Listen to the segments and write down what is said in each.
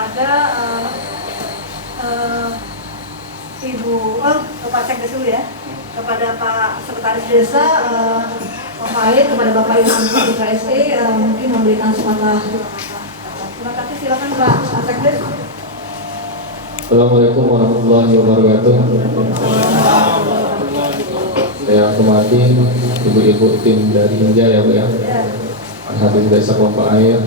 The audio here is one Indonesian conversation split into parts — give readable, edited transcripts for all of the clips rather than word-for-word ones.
kepada Ibu, Pak Sekdes dulu ya, kepada Pak Sekretaris Desa, Pak Farid, kepada Bapak Ilham Putra SE, mungkin memberikan sepatah. Terima kasih, silakan Pak Sekdes. Assalamualaikum warahmatullahi wabarakatuh. Saya hormati ibu-ibu tim dari Inja ya Bu ya, hadir Desa Pompa Air.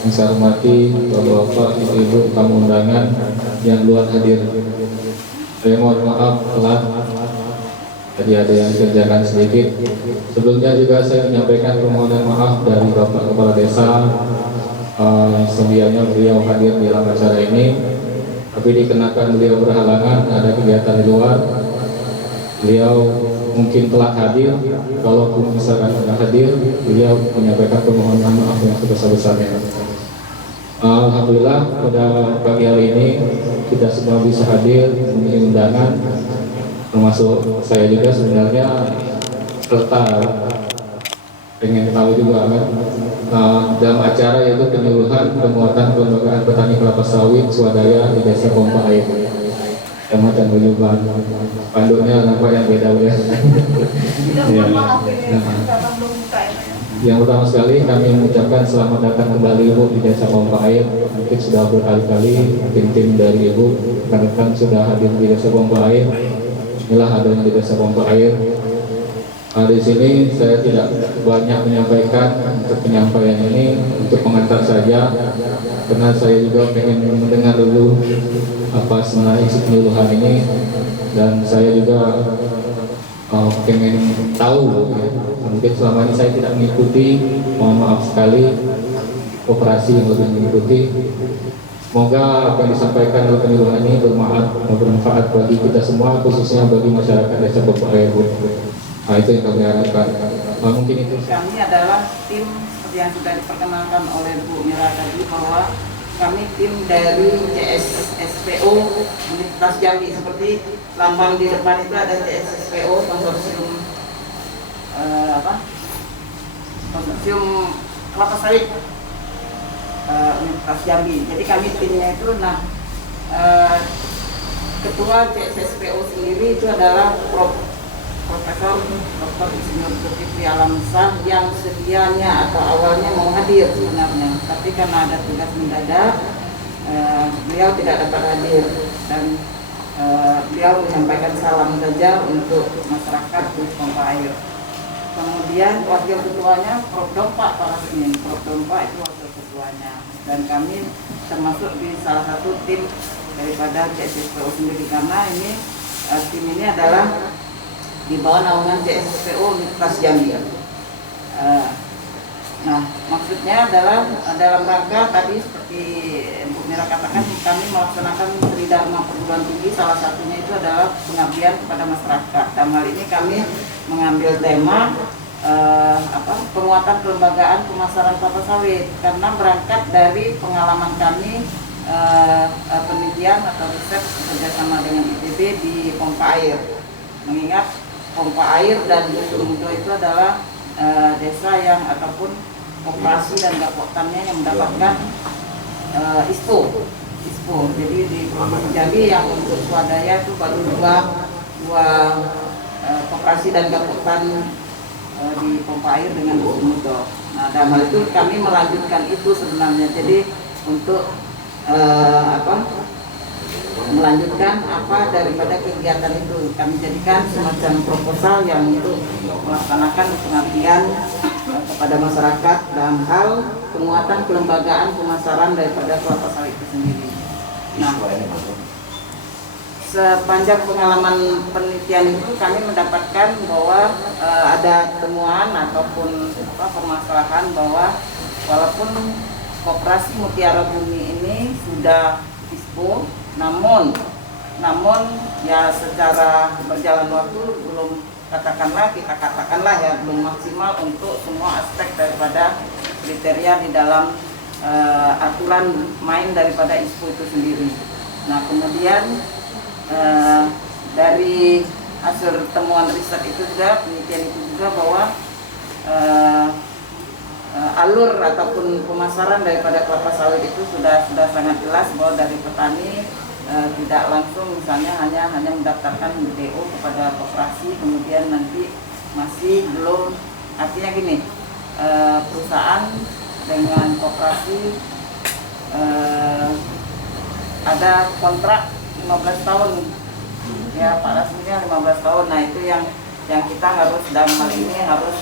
Yang saya hormati bapak-bapak, ibu-ibu, tamu undangan yang luar hadir. Saya mohon maaf telat, tadi ada yang dikerjakan sedikit. Sebelumnya juga saya menyampaikan permohonan maaf dari Bapak Kepala Desa. Sedianya beliau hadir di dalam acara ini, tapi dikenakan beliau berhalangan, ada kegiatan di luar. Beliau mungkin telat hadir. Kalaupun misalkan sudah hadir, beliau menyampaikan permohonan maaf yang sebesar-besarnya. Alhamdulillah pada pagi hari ini kita semua bisa hadir memenuhi undangan, termasuk saya juga sebenarnya serta pengen tahu juga kan dalam acara yaitu penyuluhan penguatan kelembagaan petani kelapa sawit swadaya di Desa Pompa Air, Kecamatan Buyuban. Panduknya nampak yang beda ya. Yang pertama sekali kami mengucapkan selamat datang kembali Ibu di Desa Pompa Air. Mungkin sudah berkali-kali tim-tim dari Ibu rekan sudah hadir di Desa Pompa Air. Inilah adanya di Desa Pompa Air. Di sini saya tidak banyak menyampaikan untuk penyampaian ini, untuk pengantar saja, karena saya juga pengen mendengar dulu apa sebenarnya isi penyuluhan ini, dan saya juga pengen tahu ya. Mungkin selama ini saya tidak mengikuti, mohon maaf sekali, operasi yang lebih mengikuti. Semoga apa yang disampaikan oleh penyuluhan ini bermanfaat bagi kita semua, khususnya bagi masyarakat Desa Pompa Air. Nah, itu yang kami harapkan. Mungkin itu. Kami adalah tim seperti yang sudah diperkenalkan oleh Bu Mira tadi, bahwa kami tim dari CSSPO Universitas Jambi. Seperti lambang di depan itu ada CSSPO, konsorsium konsorsium kelapa sawit Universitas Jambi. Jadi kami timnya itu, ketua CSSPO sendiri itu adalah Profesor Dr. Insinyur Zulkifli Alamsyah, yang sedianya atau awalnya mau hadir sebenarnya, tapi karena ada tugas mendadak, beliau tidak dapat hadir, dan beliau menyampaikan salam saja untuk masyarakat di Pompa Air. Kemudian wakil ketuanya Prof. Dompa Pak Rasmin, Prof. Dompa itu wakil ketuanya, dan kami termasuk di salah satu tim daripada CSSPO sendiri, karena ini tim ini adalah di bawah naungan CSSPO Universitas Jambi. Maksudnya adalah dalam rangka tadi seperti Bu Mira katakan, kami melaksanakan Tridharma Perguruan Tinggi, salah satunya itu adalah pengabdian kepada masyarakat. Dalam hal ini kami mengambil tema penguatan kelembagaan pemasaran kelapa sawit, karena berangkat dari pengalaman kami penelitian atau riset bekerjasama dengan ITB di Pompa Air. Mengingat Pompa Air dan Dusun Mudo itu adalah desa yang ataupun koperasi dan gapotannya yang mendapatkan ISPO. Jadi di Provinsi Jambi yang untuk swadaya itu baru dua koperasi dan gapotan di Pompa Air dengan Dusun Mudo. Nah, dalam hal itu kami melanjutkan itu sebenarnya. Jadi untuk melanjutkan apa daripada kegiatan itu, kami jadikan semacam proposal yang untuk melaksanakan pengabdian kepada masyarakat dalam hal penguatan kelembagaan pemasaran daripada kelapa sawit itu sendiri. Nah, sepanjang pengalaman penelitian itu kami mendapatkan bahwa ada temuan ataupun permasalahan bahwa walaupun Koperasi Mutiara Bumi ini sudah ISPO, namun ya secara berjalan waktu belum katakanlah ya belum maksimal untuk semua aspek daripada kriteria di dalam aturan main daripada ISPO itu sendiri. Nah, kemudian dari hasil temuan riset itu juga, penelitian itu juga bahwa alur ataupun pemasaran daripada kelapa sawit itu sudah sangat jelas bahwa dari petani tidak langsung misalnya hanya mendaftarkan BDO kepada koperasi, kemudian nanti masih belum, artinya gini, perusahaan dengan koperasi ada kontrak 15 tahun ya, Pak Rasminya 15 tahun. Nah itu yang kita harus dalam hal ini harus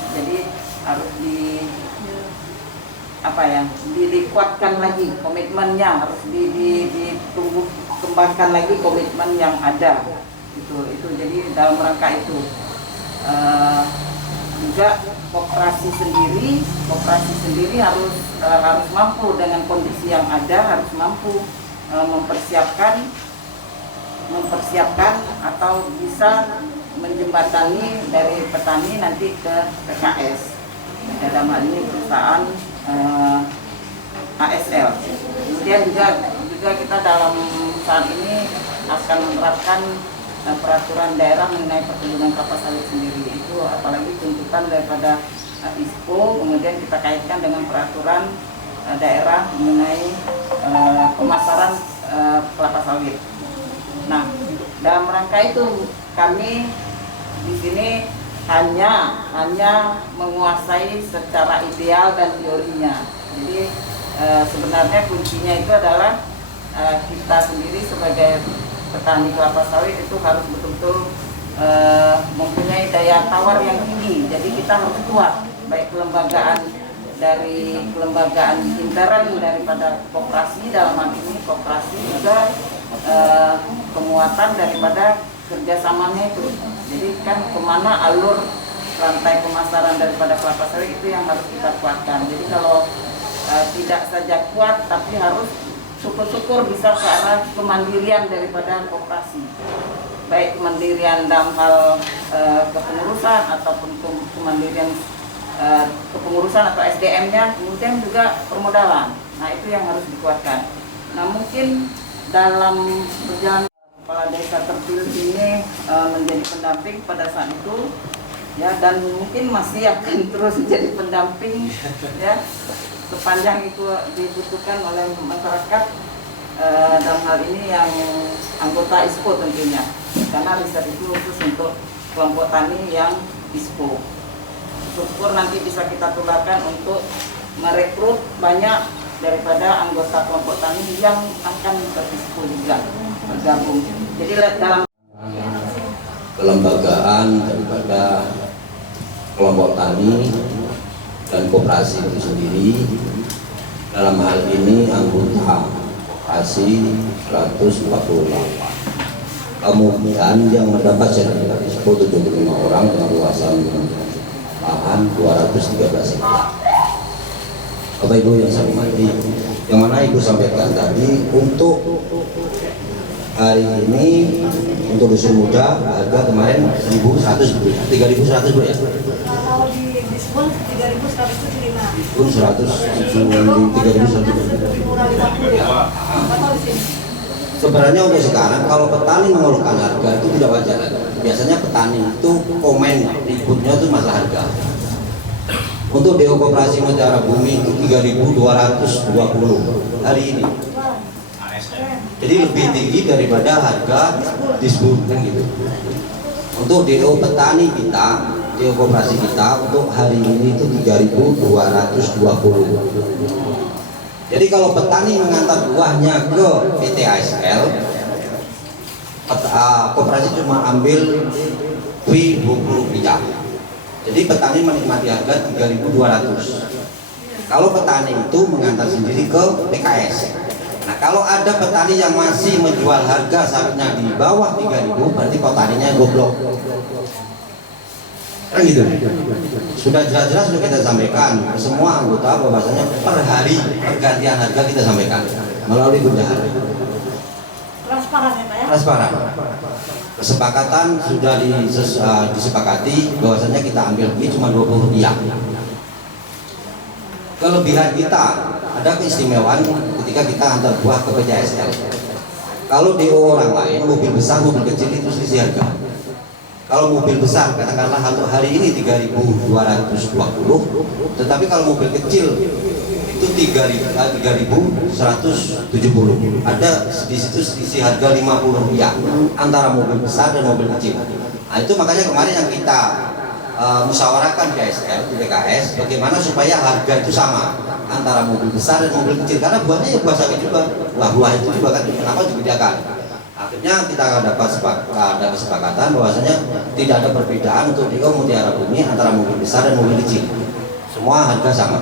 dikuatkan lagi komitmennya, harus ditumbuh kembangkan lagi komitmen yang ada itu jadi dalam rangka itu juga koperasi sendiri harus mampu dengan kondisi yang ada, harus mampu mempersiapkan atau bisa menjembatani dari petani nanti ke PKS, dalam hal ini perusahaan ASL. Kemudian juga kita dalam saat ini akan menerapkan peraturan daerah mengenai perkebunan kelapa sawit sendiri. Itu apalagi tuntutan daripada ISPO, kemudian kita kaitkan dengan peraturan daerah mengenai pemasaran kelapa sawit. Nah, dalam rangka itu kami di sini hanya menguasai secara ideal dan teorinya. Jadi sebenarnya kuncinya itu adalah kita sendiri sebagai petani kelapa sawit itu harus betul-betul mempunyai daya tawar yang tinggi. Jadi kita harus kuat, baik kelembagaan intern daripada koperasi, dalam hal ini koperasi, juga penguatan daripada kerjasamanya itu. Jadi kan kemana alur rantai pemasaran daripada kelapa sawit itu yang harus kita kuatkan. Jadi kalau tidak saja kuat, tapi harus syukur-syukur bisa ke arah kemandirian daripada koperasi, baik kemandirian dalam hal kepengurusan ataupun kemandirian kepengurusan atau SDM-nya, kemudian juga permodalan. Nah itu yang harus dikuatkan. Nah mungkin dalam berjalan kepala desa terpilih ini menjadi pendamping pada saat itu ya, dan mungkin masih akan terus menjadi pendamping ya sepanjang itu dibutuhkan oleh masyarakat, dalam hal ini yang anggota ISPO tentunya, karena riset itu khusus untuk kelompok tani yang ISPO. Syukur nanti bisa kita tularkan untuk merekrut banyak daripada anggota kelompok tani yang akan ke ISPO juga bergabung. Jadi dalam kelembagaan daripada kelompok tani dan koperasi itu sendiri, dalam hal ini anggota koperasi 148, kemudian yang mendapat sertifikat ISPO 75 orang dengan luasan lahan 213 hektar. Bapak Ibu yang saya hormati, yang mana Ibu sampaikan tadi, untuk hari ini untuk dusun muda harga kemarin 3.100 Bu ya. Kalau di diskon 3.175. Diskon 3.100. Lebih murah 50 ya. Atau di sini. Sebenarnya untuk sekarang kalau petani mengeluhkan harga itu tidak wajar. Biasanya petani itu komen ributnya itu masalah harga. Untuk DO Koperasi Mutiara Bumi itu 3.220 hari ini. Jadi lebih tinggi daripada harga diskon gitu. Untuk DO petani kita, DO koperasi kita untuk hari ini itu 3.220. Jadi kalau petani mengantar buahnya ke PT ASL, koperasi cuma ambil fee Rp20. Jadi petani menikmati harga 3.200. Kalau petani itu mengantar sendiri ke PKS. Nah kalau ada petani yang masih menjual harga sawitnya di bawah 3.000, berarti petaninya goblok. Kan gitu. Sudah jelas-jelas sudah kita sampaikan ke semua anggota bahwasanya per hari pergantian harga kita sampaikan melalui bendahara. Transparan ya Pak ya? Transparan. Kesepakatan sudah disepakati bahwasanya kita ambil fee cuma Rp20. Kelebihan kita, ada keistimewaan ketika kita antar buah ke PCSL. Kalau DO orang lain, mobil besar, mobil kecil itu selisih harga. Kalau mobil besar katakanlah untuk hari ini 3.220, tetapi kalau mobil kecil itu 3.170. Ada di situ selisih harga Rp50 antara mobil besar dan mobil kecil. Nah, itu makanya kemarin yang kita musyawarahkan di ASL, di PKS, bagaimana supaya harga itu sama antara mobil besar dan mobil kecil, karena buahnya ya buah sawit juga, buah itu juga kan, kenapa dibedakan? Akhirnya kita ada kesepakatan bahwasanya tidak ada perbedaan untuk di Mutiara Bumi antara mobil besar dan mobil kecil. Semua harga sama.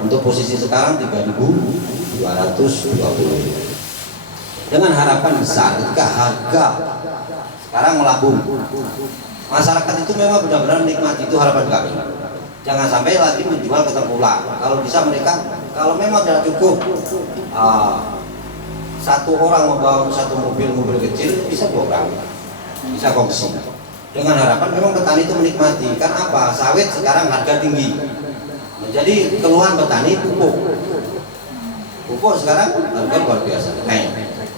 Untuk posisi sekarang 3.220. Dengan harapan besar ketika harga sekarang melambung, masyarakat itu memang benar-benar menikmati, itu harapan kami. Jangan sampai lagi menjual ke tengkulak. Kalau bisa mereka, kalau memang tidak cukup satu orang membawa satu mobil kecil, bisa 2 orang, bisa kongsi. Dengan harapan memang petani itu menikmati. Kan apa? Sawit sekarang harga tinggi. Menjadi keluhan petani pupuk. Pupuk sekarang harga luar biasa.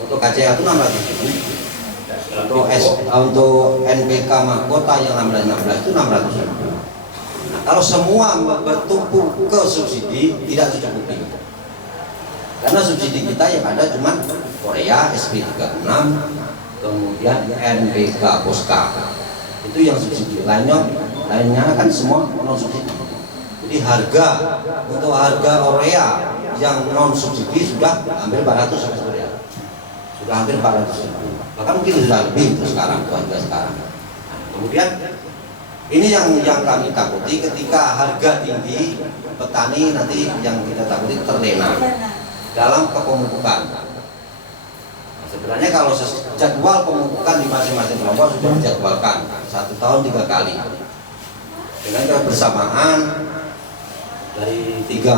Untuk KCA itu 600.000. Untuk NPK mahkota yang 16 itu 600.000. Nah, kalau semua bertumpu ke subsidi tidak tercukupi. Karena subsidi kita yang ada cuma Korea SP36, kemudian NPK Poska, itu yang subsidi. Lainnya kan semua non subsidi. Jadi untuk harga Korea yang non subsidi sudah hampir 400 ya. Sudah hampir 400. Bahkan mungkin sudah lebih itu sekarang, harga sekarang. Kemudian ini yang kami takuti, ketika harga tinggi, petani nanti yang kita takuti terlena dalam kepemupukan. Sebenarnya kalau jadwal pemupukan di masing-masing kelompok sudah dijadwalkan 1 tahun 3 kali dengan kebersamaan dari tiga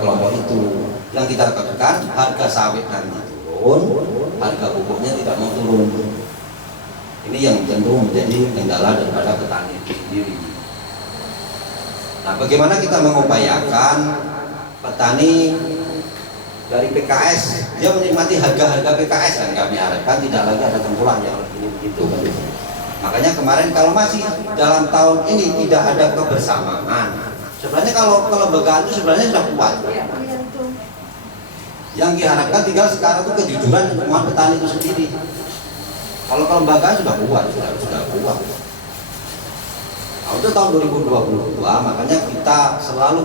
kelompok itu. Yang kita katakan harga sawit nanti turun, harga pupuknya tidak mau turun. Ini yang tentu menjadi kendala daripada petani itu sendiri. Nah, bagaimana kita mengupayakan petani dari PKS, dia menikmati harga-harga PKS, kan kami harapkan tidak lagi ada tengkulak yang begini begitu. Makanya kemarin kalau masih dalam tahun ini tidak ada kebersamaan, sebenarnya kalau kelembagaan itu sebenarnya sudah kuat. Yang diharapkan tinggal sekarang itu kejujuran dengan petani itu sendiri. Kalau kelembagaan sudah kuat, sudah kuat. Nah, untuk tahun 2022 makanya kita selalu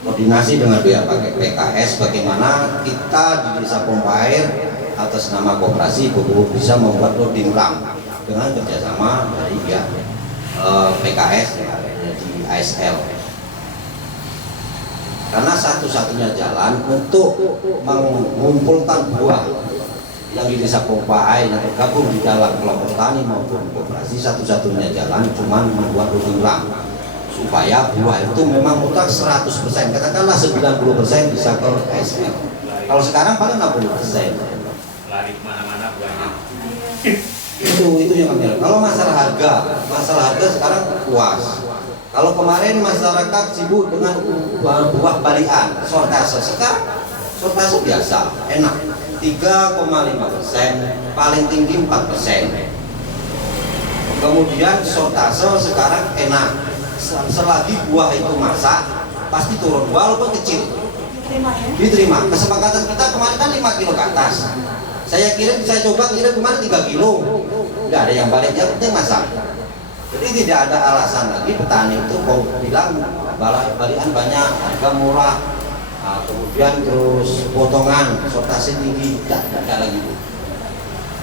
koordinasi dengan pihak PKS bagaimana kita di Desa Pompa Air atas nama koperasi bisa membuat loading ram dengan kerjasama dari pihak PKS di ASL. Karena satu-satunya jalan untuk mengumpulkan buah yang di Desa Pompa Air yang tergabung di dalam kelompok tani maupun koperasi, satu-satunya jalan cuma membuat loading ram supaya buah itu memang mutlak 100%, katakanlah 90% bisa ke ASL. Kalau sekarang paling 60%. Lari kemana-mana buahnya. Itu yang kami lihat. Kalau masalah harga sekarang puas. Kalau kemarin masyarakat sibuk dengan buah balian, sortase, sekarang sortase biasa, enak, 3,5%, paling tinggi 4%. Kemudian sortase sekarang enak. Selagi buah itu masak pasti turun walaupun kecil, diterima. Kesepakatan kita kemarin kan 5 kilo ke atas. Saya coba kirim kemarin 3 kilo, tidak ada yang baliknya, penting masak. Jadi tidak ada alasan lagi petani itu mau bilang balian banyak, harga murah, kemudian terus potongan sortasi tinggi, tidak ada lagi.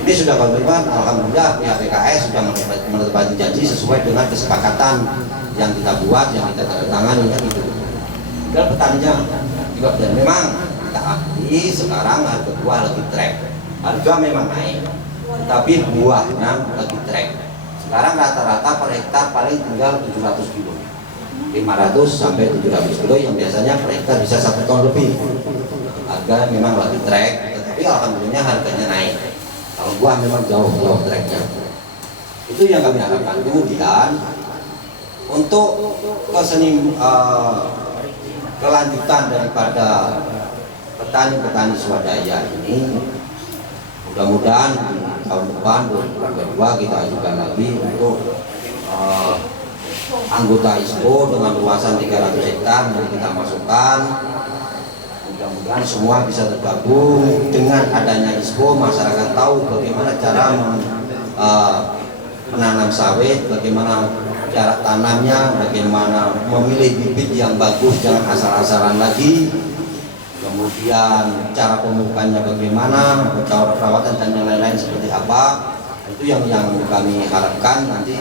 Ini sudah komitmen, alhamdulillah pihak PKS sudah menepati janji sesuai dengan kesepakatan yang kita buat, yang kita tanda tangani kan itu. Dan petaninya juga, dan memang kita akui sekarang harga buah lagi trek. Harga memang naik, tapi buahnya lagi trek. Sekarang rata-rata per hektar paling tinggal 700 kilo, 500 sampai 700 kilo yang biasanya per hektar bisa 1 ton lebih. Harga memang lagi trek, tetapi alhamdulillah harganya naik. Kalau buah memang jauh treknya. Itu yang kami harapkan. Kemudian untuk kelanjutan daripada petani-petani swadaya ini, mudah-mudahan di tahun depan 2022 kita ajukan lagi untuk anggota ISPO dengan luasan 300 hektar nanti kita masukkan. Mudah-mudahan semua bisa tergabung. Dengan adanya ISPO, masyarakat tahu bagaimana cara menanam sawit, bagaimana cara tanamnya, bagaimana memilih bibit yang bagus, jangan asal-asalan lagi. Kemudian cara pemupukannya bagaimana, cara perawatan dan yang lain-lain seperti apa. Itu yang kami harapkan nanti.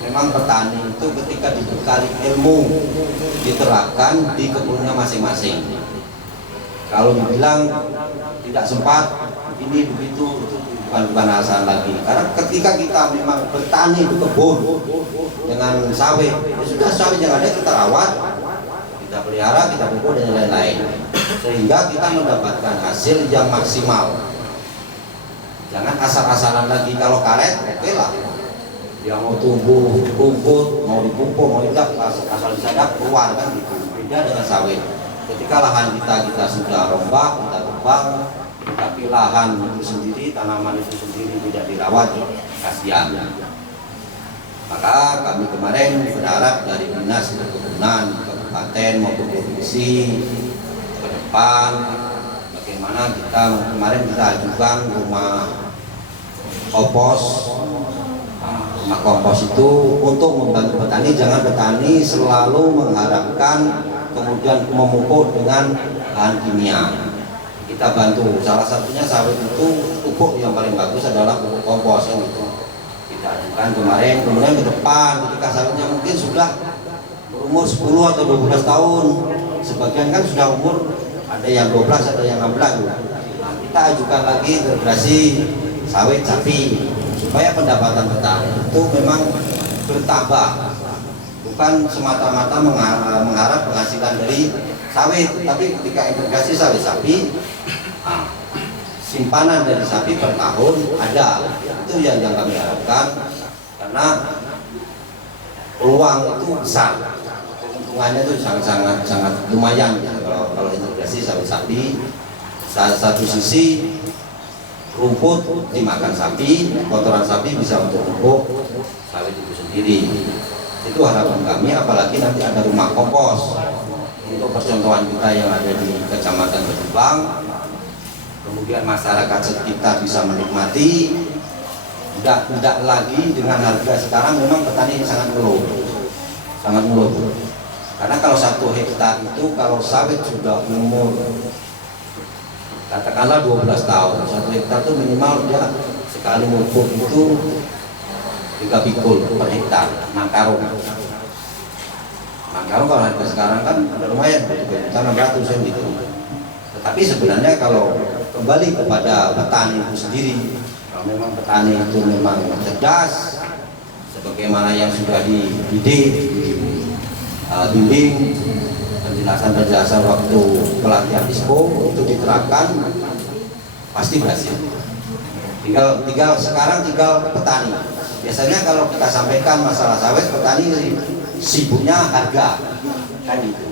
Memang petani itu ketika dibekali ilmu diterapkan di kebunnya masing-masing. Kalau dibilang tidak sempat ini begitu itu bukan alasan lagi. Karena ketika kita memang bertani di kebun dengan sawit, ya sudah sawit yang ada kita rawat, kita pelihara, kita pupuk dan lain-lain, sehingga kita mendapatkan hasil yang maksimal. Jangan asal-asalan lagi. Kalau karet, oke lah. Dia mau tumbuh rumput, mau dipupuk, mau tidak, asal disadap keluar kan gitu. Beda dengan sawit. Ketika lahan kita sudah rombak, kita tebang, tapi lahan itu sendiri, tanaman itu sendiri tidak dirawat, kasihan. Maka kami kemarin berharap dari Dinas Perkebunan, Kabupaten maupun provinsi ke depan, bagaimana kemarin kita ajukan rumah kompos. Rumah kompos itu untuk membantu petani, jangan petani selalu mengharapkan kemudian memupuk dengan bahan kimia. Kita bantu, salah satunya sawit itu pupuk yang paling bagus adalah pupuk kompos yang itu kita ajukan kemarin. Kemudian ke depan ketika sawitnya mungkin sudah berumur 10 atau 12 tahun, sebagian kan sudah umur ada yang 12, ada yang 16. Nah, kita ajukan lagi gerasi sawit sapi supaya pendapatan petani itu memang bertambah, bukan semata-mata mengharap penghasilan dari sawit, tapi ketika integrasi sawit sapi, simpanan dari sapi per tahun ada. Itu yang kami harapkan, karena peluang itu besar, keuntungannya itu sangat lumayan kalau integrasi sawit sapi. Satu sisi rumput dimakan sapi, kotoran sapi bisa untuk pupuk sawit itu sendiri. Itu harapan kami, apalagi nanti ada rumah kompos untuk percontohan kita yang ada di Kecamatan Kedubang. Kemudian masyarakat sekitar bisa menikmati, tidak lagi dengan harga sekarang. Memang petani sangat ngeluh. Karena kalau 1 hektar itu kalau sawit sudah umur katakanlah 12 tahun, 1 hektar itu minimal dia sekali pupuk itu 3 pikul per hektar, 6 karung. 6 karung kalau harga sekarang kan lumayan, 3.600.000 yang gitu. Tetapi sebenarnya kalau kembali kepada petani itu sendiri, kalau memang petani itu memang cerdas, sebagaimana yang sudah dididik, bimbing, penjelasan waktu pelatihan ISPO itu diterapkan, pasti berhasil. Tinggal petani. Biasanya kalau kita sampaikan masalah sawit, petani sibuknya harga, kan itu.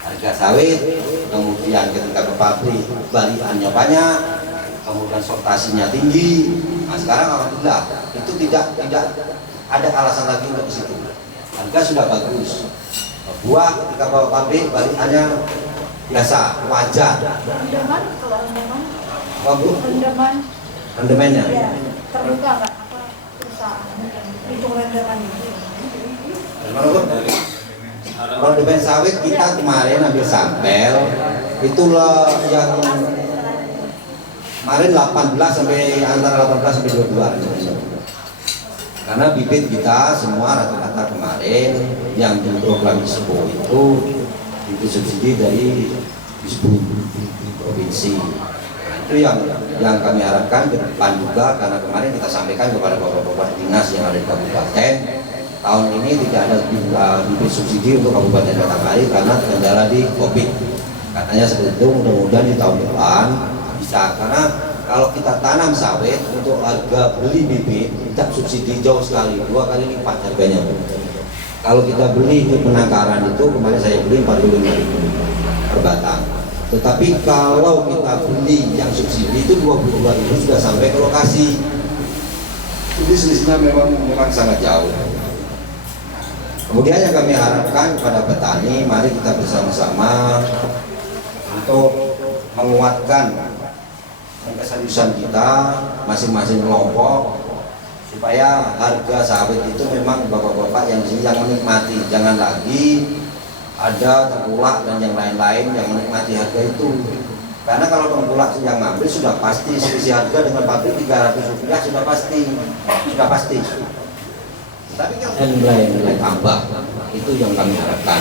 Harga sawit, kemudian ketika ke pabrik balikannya banyak, kemudian sortasinya tinggi. Nah sekarang alhamdulillah itu tidak ada alasan lagi untuk ke situ. Harga sudah bagus. Buah ketika bawa pabrik balikannya biasa, wajar. Rendaman, kalau rendaman, rendemennya ya, terbuka nggak apa perusahaan hitung rendaman itu. Rendemen sawit kita kemarin ambil sampel, itulah yang kemarin 18 sampai antara 18 sampai 22. Karena bibit kita semua rata-rata kemarin yang di program ISPO itu subsidi dari ISPO provinsi. Nah, itu yang kami harapkan ke depan juga, karena kemarin kita sampaikan kepada bapak-bapak dinas yang ada di kabupaten, tahun ini tidak ada bibit subsidi untuk Kabupaten Batanghari karena kendala di COVID. Katanya seperti itu, mudah-mudahan di tahun depan bisa, karena kalau kita tanam sawit untuk harga beli bibit tidak subsidi jauh sekali, 2 kali lipat harganya. Kalau kita beli di penangkaran itu kemarin saya beli 45.000 per batang. Tetapi kalau kita beli yang subsidi itu 22.000 sudah sampai ke lokasi. Jadi selisihnya memang sangat jauh. Kemudian yang kami harapkan kepada petani, mari kita bersama-sama untuk menguatkan keseriusan kita masing-masing kelompok, supaya harga sawit itu memang bapak-bapak yang menikmati, jangan lagi ada tengkulak dan yang lain-lain yang menikmati harga itu. Karena kalau tengkulak yang ngambil sudah pasti selisih harga dengan pabrik Rp300 sudah pasti. Tapi kan nilai tambah itu yang kami harapkan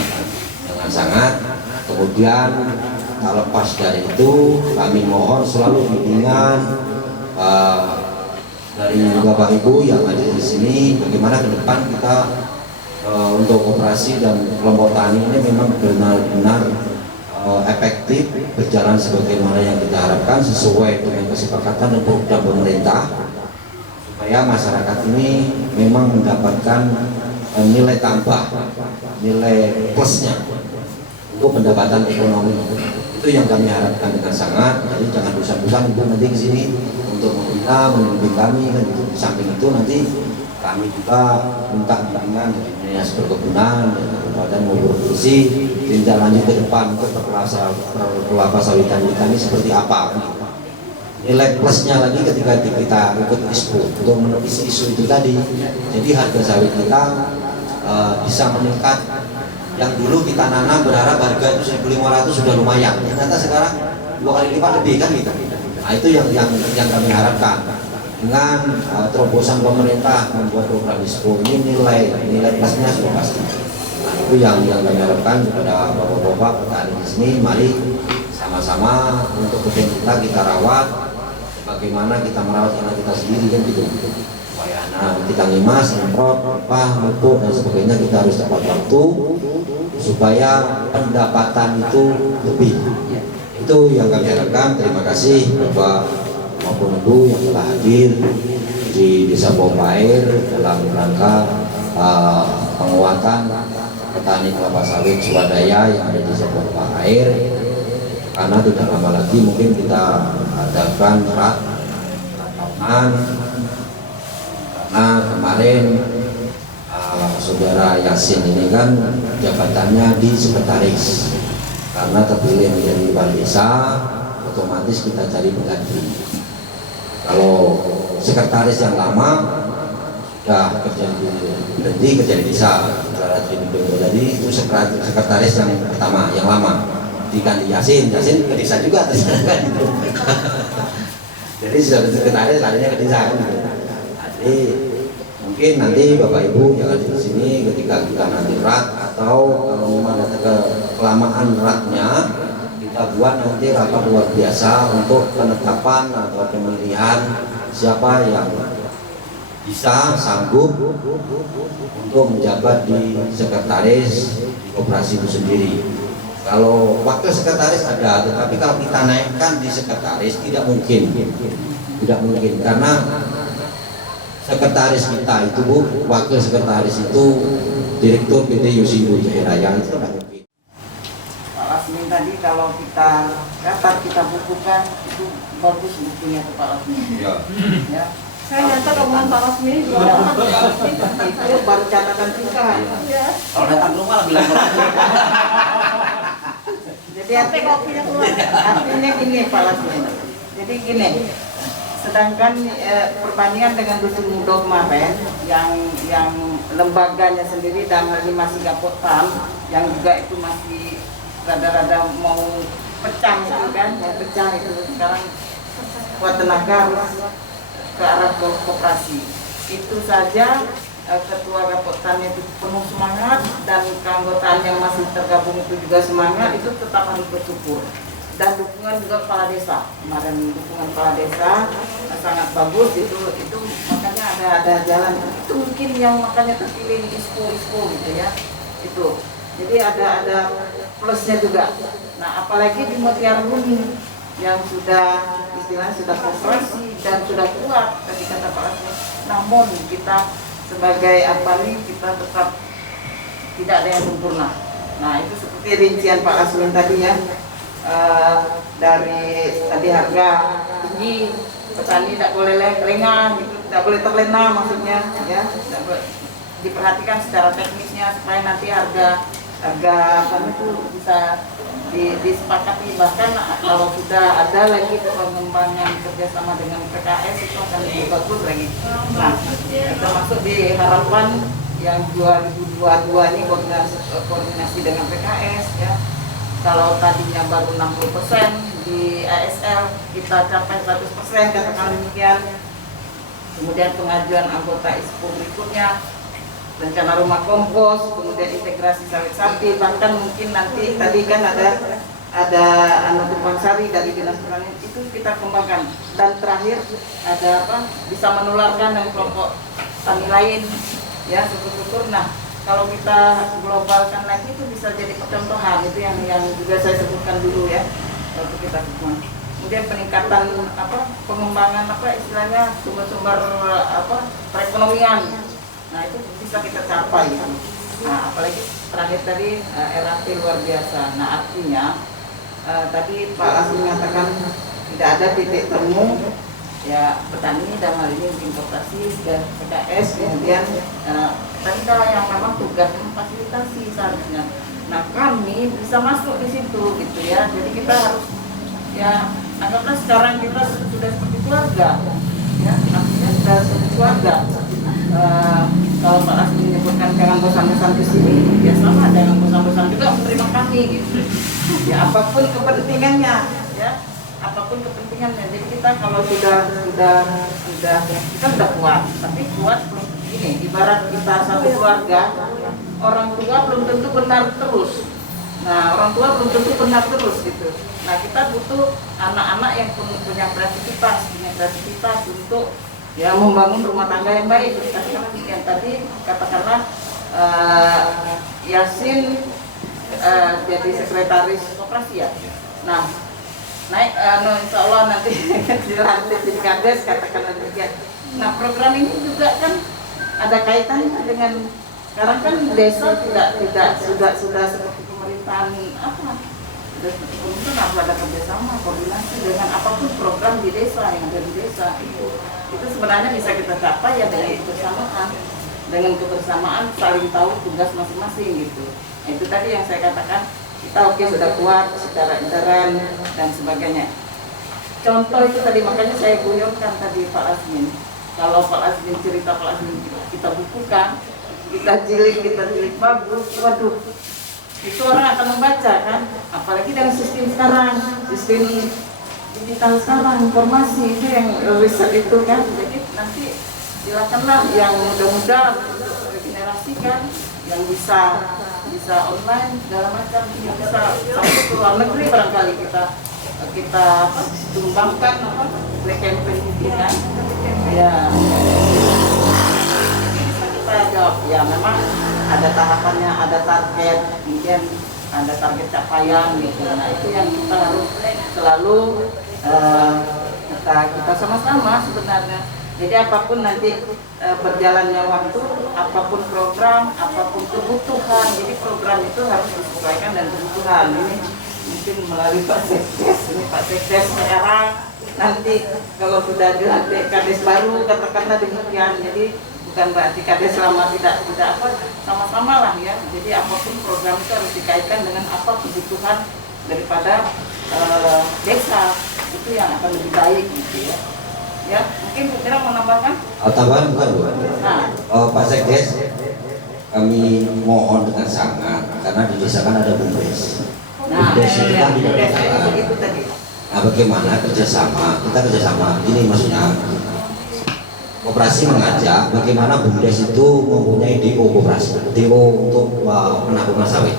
dengan sangat. Kemudian tak lepas dari itu kami mohon selalu bimbingan dari Bapak Ibu yang ada di sini, bagaimana ke depan kita untuk operasi dan kelompok tani ini memang benar-benar efektif berjalan sebagaimana yang kita harapkan sesuai dengan kesepakatan dan program pemerintah, supaya masyarakat ini memang mendapatkan nilai tambah, nilai plusnya untuk pendapatan ekonomi. Itu yang kami harapkan dengan sangat. Jadi jangan bosan-bosan Ibu nanti ke sini untuk membina, membimbing kami kan gitu. Di samping itu nanti kami juga minta bimbingan dari Dinas Perkebunan dan Kabupaten maupun provinsi tindak lanjut ke depan untuk kelapa sawitan kita ini seperti apa gitu. Nilai plusnya lagi ketika kita ikut ISPO untuk menepis isu itu tadi. Jadi harga sawit kita bisa meningkat. Yang dulu kita nanam berharap harga itu 1.500 sudah lumayan, ternyata sekarang 2 kali lipat lebih kan gitu. Nah itu yang kami harapkan dengan terobosan pemerintah membuat program ISPO ini nilai plusnya sudah pasti. Nah itu yang kami harapkan kepada bapak-bapak petani di sini. Mari sama-sama untuk kebun kita rawat, bagaimana kita merawat anak kita sendiri kan gitu. Supaya anak kita ngimas, semprot, pupuk dan sebagainya kita harus tepat waktu supaya pendapatan itu lebih. Itu yang kami harapkan. Terima kasih Bapak maupun Ibu yang telah hadir di Desa Pompa Air dalam rangka penguatan petani kelapa sawit swadaya yang ada di Desa Pompa Air. Karena tidak lama lagi mungkin kita adakan rat tahunan, karena kemarin saudara Yasin ini kan jabatannya di sekretaris, karena terpilih menjadi kepala desa, otomatis kita cari pengganti. Kalau sekretaris yang lama sudah berhenti kerja di desa, saudara jadi itu sekretaris yang pertama, yang lama diganti Yasin ke desa juga gitu. Jadi sudah sekretaris larinya ke desa gitu. Jadi mungkin nanti Bapak Ibu yang ada di sini ketika kita nanti rat atau kalau memang ada kelamaan ratnya, kita buat nanti rapat luar biasa untuk penetapan atau pemilihan siapa yang bisa sanggup untuk menjabat di sekretaris di koperasi itu sendiri. Kalau wakil sekretaris ada, tetapi kalau kita naikkan di sekretaris tidak mungkin karena sekretaris kita itu Bu, wakil sekretaris itu Direktur PT Yosindo Jaya Raya itu tidak mungkin. Pak Lasmin tadi kalau kita catat, kita bukukan, itu bagus bukunya tuh Pak Lasmin. Ya. Saya nyatat omongan Pak Lasmin juga. Itu baru catatan singkat. Ya. Kalau datang ke rumah lah bilang Jadi artinya gini Pak Lasmin. Jadi gini, sedangkan perbandingan dengan Dusun Mudo kemarin yang lembaganya sendiri dan lagi masih gapotan, yang juga itu masih rada-rada mau pecah itu kan, mau pecah itu sekarang kuat tenaga harus ke arah koperasi. Itu saja ketua rapotannya itu penuh semangat dan keanggotaan yang masih tergabung itu juga semangat, itu tetap harus bersyukur. Dan dukungan juga kepala desa, kemarin dukungan kepala desa sangat bagus, itu makanya ada jalan itu mungkin yang makanya terpilih ISPO gitu ya, itu jadi ada plusnya juga. Nah apalagi di Mutiara Bumi yang sudah istilahnya sudah koperasi dan sudah kuat tadi kata Pak Lasmi, namun kita sebagai apa nih, kita tetap tidak ada yang sempurna. Nah itu seperti rincian Pak Lasmin tadi ya. Dari tadi harga tinggi, petani tidak boleh lengah gitu. tidak boleh terlena maksudnya ya, tidak boleh, diperhatikan secara teknisnya supaya nanti harga apa itu bisa disepakati. Bahkan kalau sudah ada lagi pengembangan kerjasama dengan PKS itu akan lebih bagus lagi. Nah, termasuk diharapkan yang 2022 ini koordinasi dengan PKS ya. Kalau tadinya baru 60% di ASL, kita capai 100% katakan demikian. Kemudian pengajuan anggota ISPO berikutnya, rencana rumah kompos, kemudian integrasi sawit sapi, bahkan mungkin nanti tadi kan ada tumpang sari dari dinas pertanian itu kita kembangkan. Dan terakhir ada bisa menularkan dengan kelompok tani lain ya, syukur-syukur. Nah, kalau kita globalkan lagi itu bisa jadi percontohan, itu yang juga saya sebutkan dulu ya waktu kita ketemu. Kemudian peningkatan pengembangan istilahnya sumber-sumber perekonomian. Nah, itu bisa kita capai gitu. Nah, apalagi terakhir tadi RAP luar biasa. Nah, artinya tadi Pak Lasmi mengatakan tidak ada titik temu ya petani dan hal ini mungkin koperasi dan PKS, kemudian tadi yang memang tugas memfasilitasi seharusnya. Nah, kami bisa masuk di situ gitu ya. Jadi kita harus ya anggaplah sekarang kita sudah seperti keluarga ya, artinya sudah seperti keluarga. Kalau Pak Lasmi menyebutkan jangan bosan-bosan ke sini, ya sama, jangan bosan-bosan juga menerima kami gitu. Ya apapun kepentingannya, ya apapun kepentingannya. Jadi kita kalau sudah kita sudah kuat, tapi kuat belum ini. Ibarat kita satu keluarga, orang tua belum tentu benar terus. Nah, orang tua belum tentu benar terus gitu. Nah, kita butuh anak-anak yang punya kreativitas untuk ya membangun rumah tangga yang baik. Yang tadi katakanlah Yasin jadi sekretaris koperasi ya. Nah, naik insya Allah nanti dilantik jadi kades katakanlah demikian. Nah, program ini juga kan ada kaitannya dengan sekarang kan desa tidak sudah seperti pemerintahan sudah seperti pemerintahan ada kerjasama koordinasi dengan apapun program di desa yang ada di desa itu sebenarnya bisa kita capai ya dengan kebersamaan saling tahu tugas masing-masing gitu. Nah, itu tadi yang saya katakan kita sudah kuat secara intern dan sebagainya. Contoh itu tadi makanya saya guyurkan tadi Pak Lasmin. Kalau Pak Lasmin cerita Pak Lasmin kita bukukan, kita jilid bagus, waduh itu orang akan membaca kan, apalagi dengan sistem sekarang, sistem digital sekarang, informasi itu yang riset itu kan. Jadi nanti silakanlah yang muda-muda regenerasikan, yang bisa online segala macam, yang bisa sampai ke luar negeri barangkali kita tumbangkan black campaign itu kan ya. Kita jawab ya memang ada tahapannya, ada target, kemudian ada target capaian gitu. Nah, itu yang kita harus selalu kita sama-sama sebenarnya. Jadi apapun nanti berjalannya waktu, apapun program, apapun kebutuhan, jadi program itu harus disesuaikan dan kebutuhan. Ini mungkin melalui Pak Sekdes, ini Pak Sekdes sekarang nanti kalau sudah dilantik kades baru katakanlah demikian. Jadi bukan berarti kades selama tidak sama-sama lah ya. Jadi apapun program itu harus dikaitkan dengan apa kebutuhan daripada desa, itu yang akan lebih baik gitu ya. Ya, mungkin Bu Mira mau nambahkan? Tambahan bukan Bu? Nah, Pak Sekdes, kami mohon dengan sangat karena di desa kan ada BUMDes. BUMDes itu kan tidak berjalan. itu tadi. Nah, bagaimana kerjasama? Kita kerjasama. Ini maksudnya koperasi mengajak bagaimana BUMDes itu mempunyai DO koperasi, DO untuk penampungan sawit.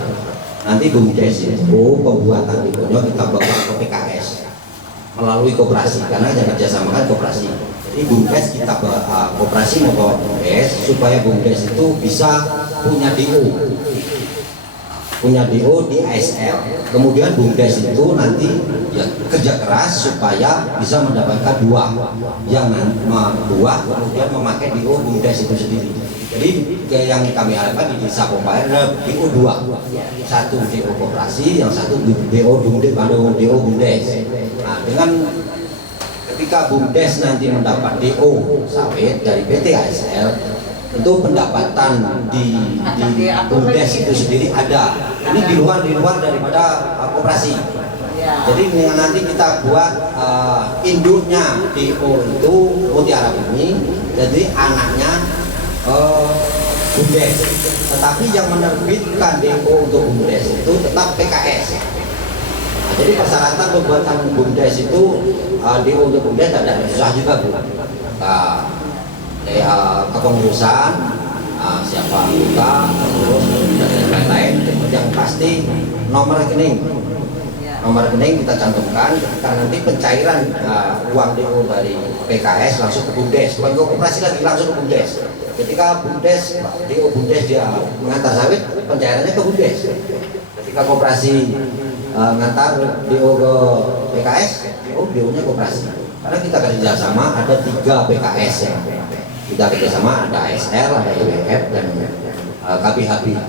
Nanti BUMDes itu pembuatan DO-nya kita bawa ke PKS melalui koperasi karena ada kerjasama kan koperasi. Jadi BUMDes kita koperasi membawa BUMDes supaya BUMDes itu bisa punya DO di ASL. Kemudian BUMDes itu nanti ya kerja keras supaya bisa mendapatkan buah kemudian memakai DO BUMDes itu sendiri. Jadi yang kami harapkan di desa Pompayan adalah DO 2, satu DO koperasi, yang satu DO BUMDes. Nah, dengan ketika BUMDes nanti mendapat DO sawit dari PT ASL, tentu pendapatan di BUMDes itu sendiri ada. Ini di luar daripada koperasi. Jadi dengan nanti kita buat induknya DO itu Mutiara Bumi, jadi anaknya BUMDes. Tetapi yang menerbitkan DO untuk BUMDes itu tetap PKS. Nah, jadi persyaratan pembuatan BUMDes itu DO untuk BUMDes ada susah juga, Bu. Kepengurusan, siapa anggota, terus dan lain-lain. Yang pasti nomor rekening kita cantumkan, karena nanti pencairan uang DO dari PKS langsung ke BUMDes, bukan ke koperasi lagi, langsung ke BUMDes. Ketika DO BUMDes dia mengantar sawit, pencairannya ke BUMDes. Ketika koperasi ngantar DO ke PKS, DO-nya koperasi. Karena kita kerjasama ada 3 PKS ya. Kita kerjasama ada ASL, ada IWF dan KBHB. Nah,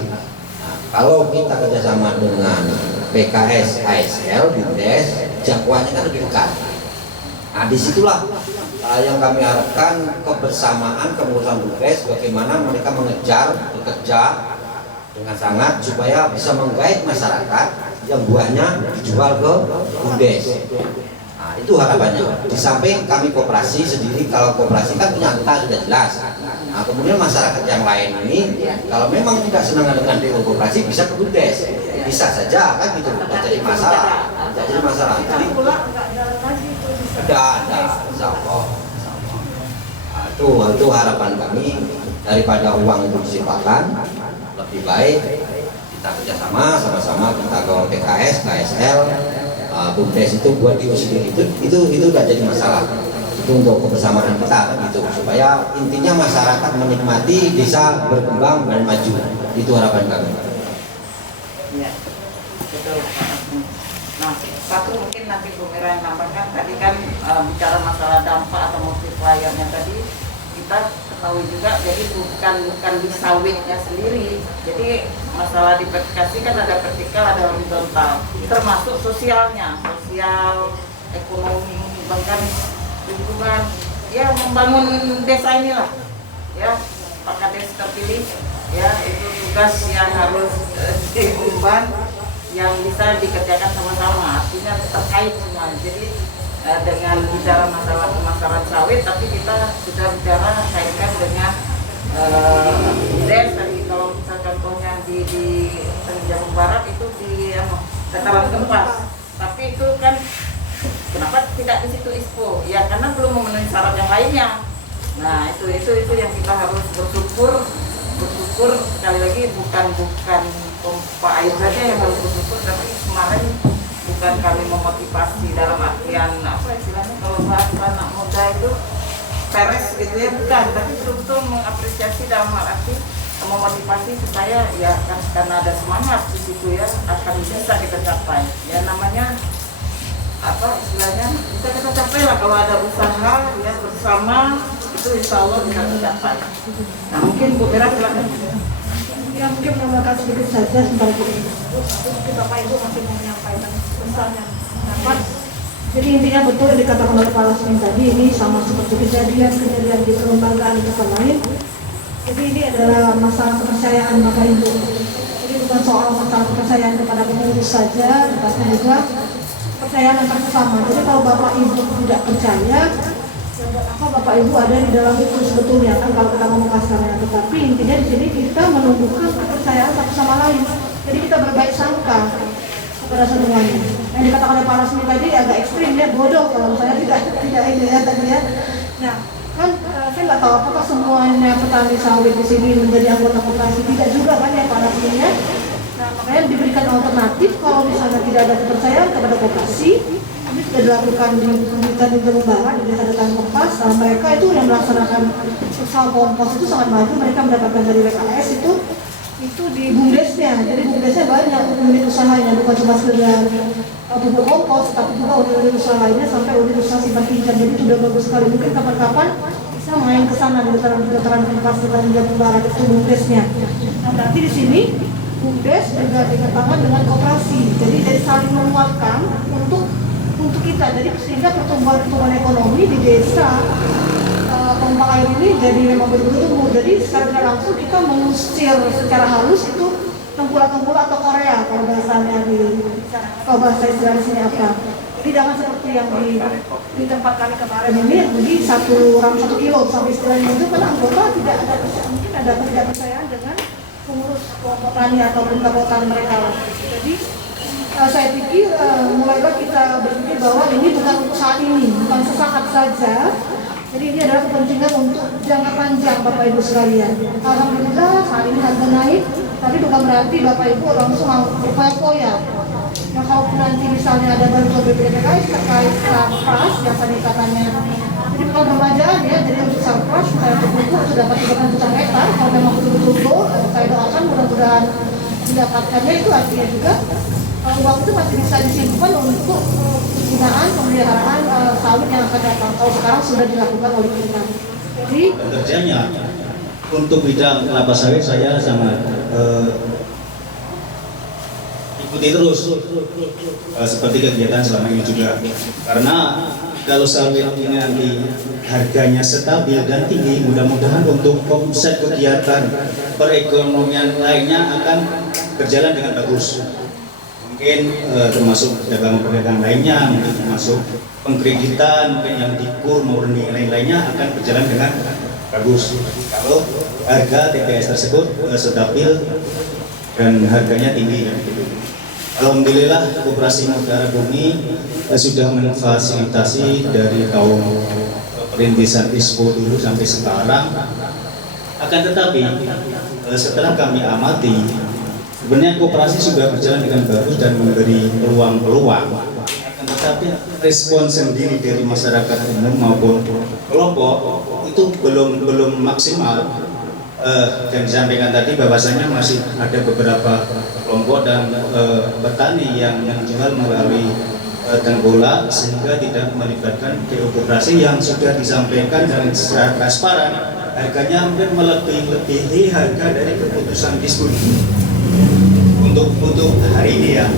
kalau kita kerjasama dengan PKS, ASL, BUMDes, jangkauannya kan lebih dekat. Nah, disitulah yang kami harapkan kebersamaan kepengurusan BUMDes, bagaimana mereka bekerja dengan sangat supaya bisa menggait masyarakat yang buahnya dijual ke BUMDes. Nah, itu harapannya. Di samping kami koperasi sendiri, kalau koperasi kan punya anggota sudah jelas. Nah, kemudian masyarakat yang lain ini, kalau memang tidak senang dengan DO koperasi, bisa ke BUMDes. Bisa saja kan gitu, tidak jadi masalah. Jadi ada, insya Allah. Nah, itu harapan kami, daripada uang itu disimpakan, lebih baik kita kerjasama, sama-sama kita ke PKS, KSL, BUMDes itu buat DO sendiri, itu tidak jadi masalah. Itu untuk kebersamaan kita gitu, supaya intinya masyarakat menikmati desa berkembang dan maju. Itu harapan kami. Ya, betul. Nah, satu mungkin nanti Bu Mira yang nambahkan, tadi kan bicara masalah dampak atau multipliernya tadi, kita ketahui juga, jadi bukan di sawitnya sendiri. Jadi masalah di vertikasi kan ada vertikal, ada horizontal, termasuk sosialnya, sosial, ekonomi, bahkan lingkungan, ya membangun desa inilah, ya Pak Kades terpilih, ya itu tugas yang harus diemban, yang bisa dikerjakan sama-sama, artinya terkait semua. Jadi dengan bicara masalah pemasaran sawit, tapi kita sudah bicara kaitkan dengan BUMDes tadi. Kalau misal contohnya di Jawa Barat itu di dataran Gempas, tapi itu kan kenapa tidak di situ ISPO? Ya karena belum memenuhi syarat yang lainnya. Nah itu yang kita harus bersyukur sekali lagi, bukan pompa air saja yang harus bersyukur, tapi kemarin bukan kami memotivasi dalam artian apa istilahnya, kalau bahasa anak muda itu peres gitu ya, bukan, tapi betul-betul mengapresiasi dalam arti memotivasi supaya ya karena ada semangat di situ ya akan bisa kita capai. Ya namanya apa istilahnya, bisa kita capai lah kalau ada usaha ya bersama, itu insya Allah bisa tercapai. Nah mungkin Bu Mira silakan. Ya mungkin menambahkan sedikit saja sebentar lagi. Bapak Ibu masih mau menyampaikan pesannya. Jadi intinya betul yang dikatakan oleh Pak Lasmin tadi, ini sama seperti kejadian di kelembagaan di tempat lain. Jadi ini adalah masalah kepercayaan Bapak Ibu. Jadi bukan soal masalah kepercayaan kepada pengurus saja, tetapi juga kepercayaan antar sesama. Jadi kalau Bapak Ibu tidak percaya, apa Bapak Ibu ada di dalam itu sebetulnya kan kalau kita ngomong kasarnya. Tetapi intinya di sini kita menumbuhkan kepercayaan satu sama lain. Jadi kita berbaik sangka kepada semuanya. Yang dikatakan oleh Pak Lasmi tadi agak ekstrim ya, bodoh kalau saya tidak ini ya tadi ya. Nah kan saya nggak tahu apakah semuanya petani sawit di sini menjadi anggota koperasi, tidak juga kan ya Pak Lasmi ya. Nah makanya diberikan alternatif kalau misalnya tidak ada kepercayaan kepada koperasi. Ini sudah dilakukan di Jawa Barat, di Desa Dataran Gempas. Mereka itu yang melaksanakan usaha kompos itu sangat maju. Mereka mendapatkan dari WKS itu di BUMDesnya. Jadi BUMDesnya banyak unit usahanya, bukan cuma sekedar pupuk kompos, tapi juga unit usaha lainnya sampai unit usaha simpan pinjam. Jadi itu sudah bagus sekali. Mungkin kapan-kapan bisa main ke sana di Dataran Gempas di Jawa Barat itu BUMDesnya. Nah berarti di sini BUMDes juga dengan tangan dengan koperasi. Jadi saling menguatkan untuk untuk kita. Jadi sehingga pertumbuhan ekonomi di desa Pompa Air ini jadi memang betul-betul tumbuh. Jadi secara tidak langsung kita mengusir secara halus itu tengkulak-tengkulak atau Korea kalau bahasanya kalau bahasa istilah di sini apa. Jadi jangan seperti yang di tempat kami kemarin ini, jadi 1 kilo sampai istilahnya itu karena anggota tidak ada mungkin ada ketidakpercayaan dengan pengurus kelompok tani ataupun kelompok mereka. Jadi saya pikir mulailah kita berpikir bahwa ini bukan untuk saat ini, bukan sesaat saja. Jadi ini adalah kepentingan untuk jangka panjang Bapak Ibu sekalian. Alhamdulillah saat ini harga naik, tapi bukan berarti Bapak Ibu langsung berfoya-foya. Nah kalau nanti misalnya ada bantuan BPDPKS terkait sarpras yang tadi katanya, jadi bukan permajaan ya, jadi untuk sarpras untuk dapat 3 juta hektar, kalau memang betul-betul goal, saya doakan mudah-mudahan mendapatkannya. Itu artinya juga uang itu masih bisa disimpan untuk penggunaan pemeliharaan sawit yang akan datang. Kalau sekarang sudah dilakukan oleh kita. Jadi kerjanya untuk bidang kelapa sawit saya sangat ikuti terus seperti kegiatan selama ini juga, karena kalau sawit ini nanti harganya stabil dan tinggi, mudah-mudahan untuk omset kegiatan perekonomian lainnya akan berjalan dengan bagus. Mungkin termasuk pedagang-pedagang lainnya, mungkin termasuk pengkreditan, mungkin yang di KUR maupun lain-lainnya akan berjalan dengan bagus kalau harga TPS tersebut stabil dan harganya tinggi. Alhamdulillah Koperasi Mutiara Bumi sudah memfasilitasi dari tahun perintisan ISPO dulu sampai sekarang. Akan tetapi setelah kami amati, sebenarnya koperasi sudah berjalan dengan bagus dan memberi peluang-peluang. Akan tetapi respon sendiri dari masyarakat umum maupun kelompok itu belum maksimal. Dan disampaikan tadi bahwasanya masih ada beberapa kelompok dan petani yang menjual melalui tengkulak sehingga tidak melibatkan DO koperasi yang sudah disampaikan dan secara transparan harganya mungkin melebihi harga dari keputusan diskon untuk hari ini ya.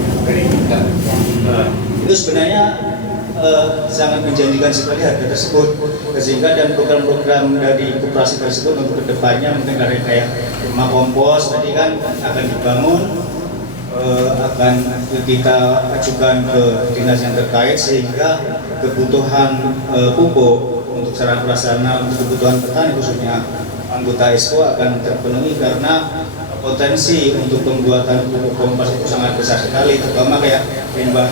Itu sebenarnya sangat menjanjikan sekali harga tersebut, sehingga dan program-program dari koperasi tersebut untuk kedepannya mungkin dari kayak rumah kompos tadi kan akan dibangun, akan kita ajukan ke dinas yang terkait sehingga kebutuhan pupuk untuk sarana prasarana untuk kebutuhan petani khususnya anggota ISPO akan terpenuhi, karena potensi untuk pembuatan pupuk kompos itu sangat besar sekali, terutama kayak limbah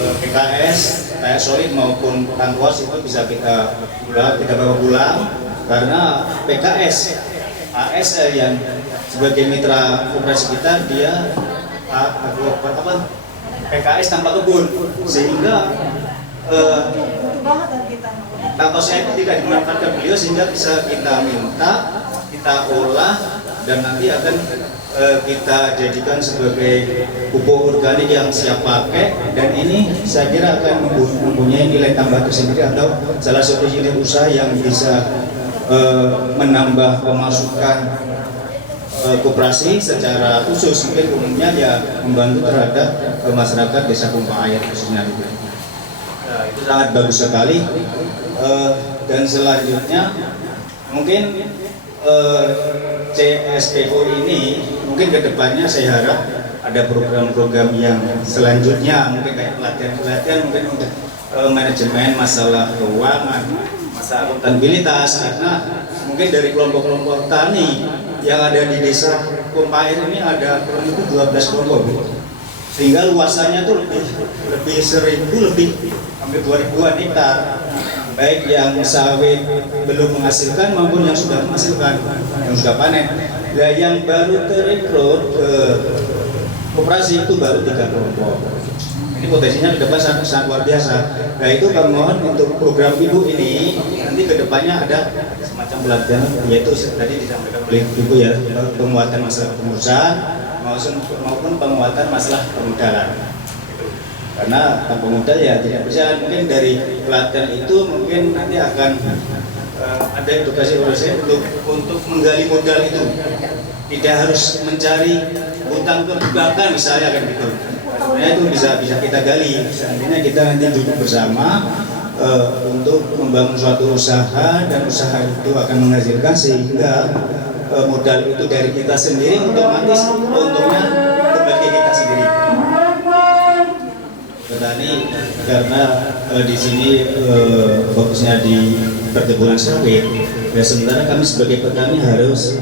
PKS, kayak solid maupun tangkos itu bisa kita bawa pulang, karena PKS ASL yang sebagai mitra koperasi kita dia PKS tanpa kebun, sehingga tangkosnya itu tidak dimanfaatkan beliau sehingga bisa kita minta, kita olah dan nanti akan kita jadikan sebagai pupuk organik yang siap pakai, dan ini saya kira akan mempunyai nilai tambah tersendiri atau salah satu unit usaha yang bisa menambah pemasukan koperasi secara khusus, mungkin umumnya ya membantu terhadap masyarakat desa Pompa Air khususnya itu. Nah, itu sangat bagus sekali. Dan selanjutnya mungkin CSPO ini mungkin kedepannya saya harap ada program-program yang selanjutnya, mungkin kayak pelatihan-pelatihan mungkin untuk manajemen masalah keuangan, masalah akuntabilitas, karena mungkin dari kelompok-kelompok tani yang ada di desa Pompa Air ini ada kurang lebih 12 kelompok, sehingga luasannya tuh lebih 1.000, lebih hampir 2.000-an hektar, baik yang sawit belum menghasilkan maupun yang sudah menghasilkan, yang sudah panen. Nah, yang baru terekrut ke koperasi itu baru 3 kelompok. Ini potensinya ke depan sangat luar biasa. Nah, itu kami mohon untuk program Ibu ini nanti ke depannya ada semacam pelatihan, yaitu tadi disampaikan oleh Ibu ya, penguatan masalah pengurusan maupun penguatan masalah permodalan. Karena tanpa modal ya tidak berjalan. Mungkin dari pelatihan itu mungkin nanti akan ada edukasi untuk menggali modal itu, tidak harus mencari hutang ke perbankan misalnya kan gitu. sebenarnya itu bisa kita gali. Seandainya kita nanti duduk bersama untuk membangun suatu usaha, dan usaha itu akan menghasilkan, sehingga modal itu dari kita sendiri, otomatis untungnya kembali ke kita sendiri. Petani karena di sini fokusnya di perkebunan sawit, ya sementara kami sebagai petani harus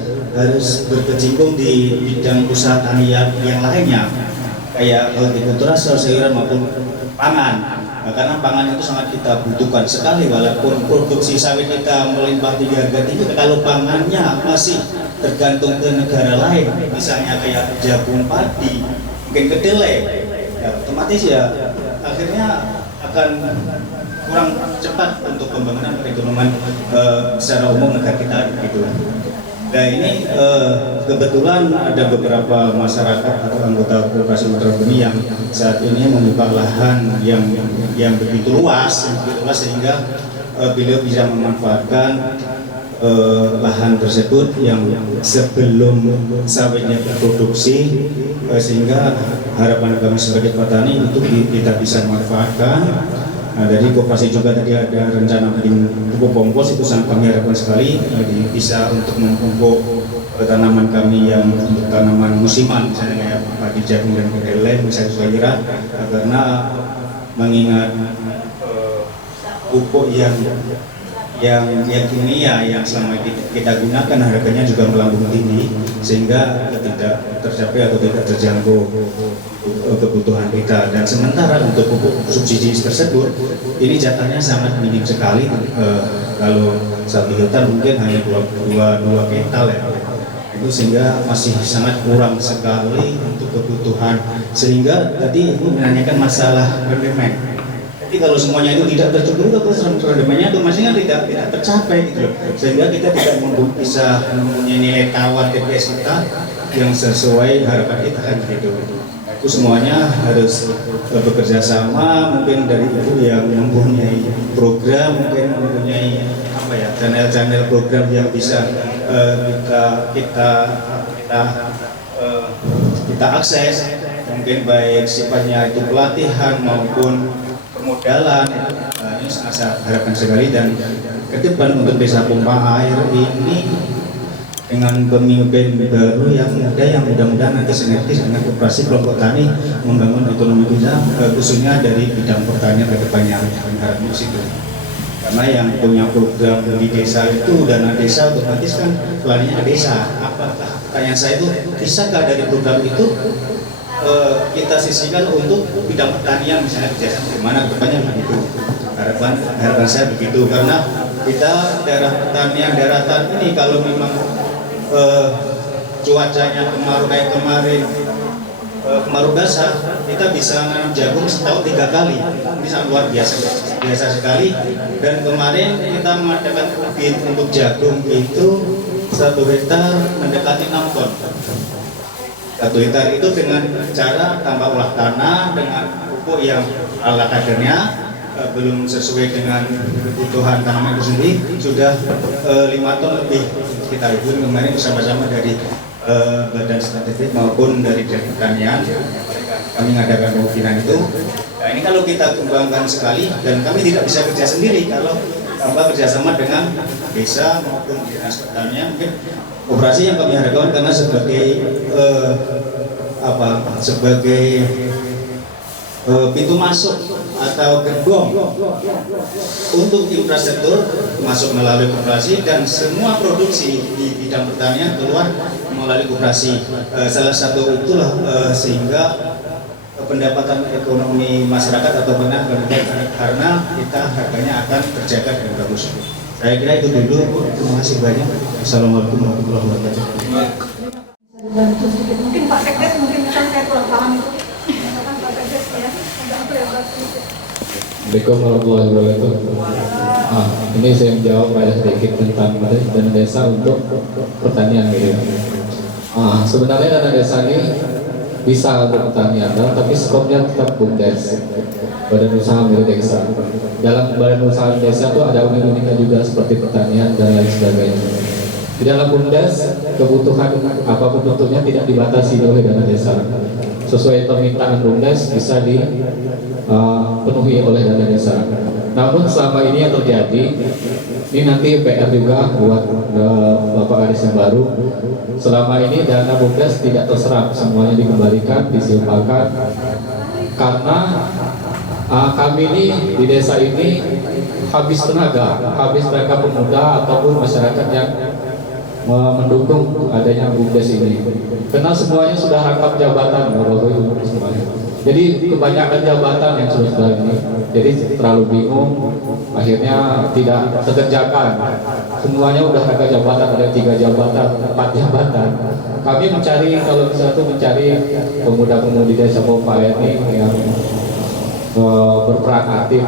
berkecimpung di bidang usaha tani yang lainnya, kayak hortikultura, sayuran maupun pangan. Nah, karena pangan itu sangat kita butuhkan sekali, walaupun produksi sawit kita melimpah tinggi, harga tinggi, kalau pangannya masih tergantung ke negara lain, misalnya kayak jagung, padi, mungkin kedelai, ya otomatis ya akhirnya akan kurang cepat untuk pembangunan perekonomian secara umum negara kita gitu. Nah ini kebetulan ada beberapa masyarakat atau anggota Koperasi Metrobumi yang saat ini membuka lahan yang begitu luas, sehingga beliau bisa memanfaatkan lahan tersebut yang sebelum sawitnya berproduksi, sehingga harapan kami sebagai petani itu kita bisa manfaatkan. Nah, dari Koperasi juga tadi ada rencana bikin pupuk kompos, itu sangat kami harapkan sekali bisa untuk memupuk tanaman kami yang untuk tanaman musiman, misalnya kayak padi, jagung, dan kedelai, misalnya sayuran, karena mengingat pupuk yang kimia yang selama kita gunakan harganya juga melambung tinggi, sehingga tidak tercapai atau tidak terjangkau kebutuhan kita. Dan sementara untuk pupuk subsidi tersebut ini jatahnya sangat minim sekali, kalau 1 hektar mungkin hanya 2 kental ya, itu sehingga masih sangat kurang sekali untuk kebutuhan. Sehingga tadi Ibu menanyakan masalah rendemen. Jadi kalau semuanya itu tidak tercukupi, terus rendemennya itu masih kan tidak tercapai gitu loh. Sehingga kita tidak bisa mempunyai nilai tawar TPS kita yang sesuai harapan kita kan gitu. Itu semuanya harus bekerja sama, mungkin dari Ibu yang mempunyai program, mungkin mempunyai apa ya, channel program yang bisa kita akses, mungkin baik sifatnya itu pelatihan maupun permodalan. Ini sangat harapkan sekali, dan ke depan untuk desa pompa air ini dengan pemimpin baru yang muda, yang mudah-mudahan nanti sinergis dengan Koperasi kelompok tani membangun ekonomi kita, khususnya dari bidang pertanian ke depannya, harapnya situ. Karena yang punya program di desa itu dana desa, otomatis kan larinya ke desa. Apakah pertanyaan saya itu bisakah dari program itu kita sisihkan untuk bidang pertanian, misalnya kerjasama bagaimana depannya begitu. Harapan saya begitu, karena kita daerah pertanian, daratan ini kalau memang cuacanya kemarau kayak kemarin, kemarau basah, kita bisa nanam jagung setahun 3 kali, ini sangat luar biasa sekali. Dan kemarin kita mengadakan ubin untuk jagung itu 1 hektar mendekati 6 ton. 1 hektar itu dengan cara tambah olah tanah dengan pupuk yang ala kadernya belum sesuai dengan kebutuhan tanaman itu sendiri, sudah 5 ton lebih kita ibu kemarin bersama-sama dari Badan Statistik maupun dari Pertanian. Kami mengadakan pengukiran itu. Nah, ini kalau kita kembangkan sekali, dan kami tidak bisa kerja sendiri kalau tanpa kerjasama dengan desa maupun dinas pertanian. Mungkin Koperasi yang kami harapkan, karena sebagai pintu masuk atau gerbong untuk infrastruktur masuk melalui Koperasi, dan semua produksi di bidang pertanian keluar melalui Koperasi. Salah satu itulah sehingga pendapatan ekonomi masyarakat atau benar karena kita harganya akan terjaga dan bagus. Saya kira itu dulu. Terima kasih banyak. Assalamualaikum warahmatullahi wabarakatuh. Dibantu sedikit, mungkin Pak Sekdes, mungkin bisa saya kurang paham itu. Misalkan Pak Sekdes ya, ada apa yang sedikit. Assalamualaikum warahmatullahi wabarakatuh. Ini saya menjawab pada sedikit tentang dana desa untuk pertanian gitu. Sebenarnya dana desa ini bisa untuk pertanian, tapi skopnya tetap BUMDes, Badan Usaha Milik Desa. Dalam Badan Usaha Desa itu ada unit-unitnya juga seperti pertanian dan lain sebagainya. Di dalam BUMDes, kebutuhan apapun bentuknya tidak dibatasi oleh dana desa. Sesuai permintaan BUMDes bisa dipenuhi oleh dana desa. Namun selama ini yang terjadi, ini nanti PR juga buat Bapak Kadis yang baru. Selama ini dana BUMDes tidak terserap, semuanya dikembalikan, disimpakan. Karena kami ini di desa ini habis tenaga pemuda ataupun masyarakat yang mendukung adanya BUMDes ini. Karena semuanya sudah rangkap jabatan, Bapak Ibu semuanya. Jadi kebanyakan jabatan yang sudah ini, jadi terlalu bingung, akhirnya tidak terkerjakan. Semuanya udah rangkap jabatan, ada 3 jabatan, 4 jabatan. Kami mencari, kalau bisa tuh mencari pemuda-pemudi desa Pompa ini yang berperan aktif,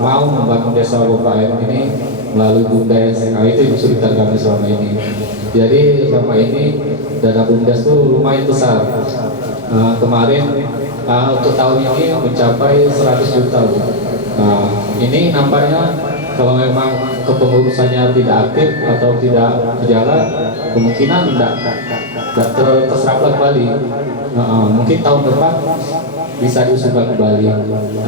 mau membangun desa Pompa ini melalui BUMDes. Nah, itu kesulitan kami selama ini. Jadi selama ini dana BUMDes itu lumayan besar. Kemarin untuk tahun ini mencapai 100 juta. Nah, ini nampaknya kalau memang kepengurusannya tidak aktif atau tidak berjalan, kemungkinan tidak terserap kembali. Mungkin tahun depan bisa diusulkan kembali.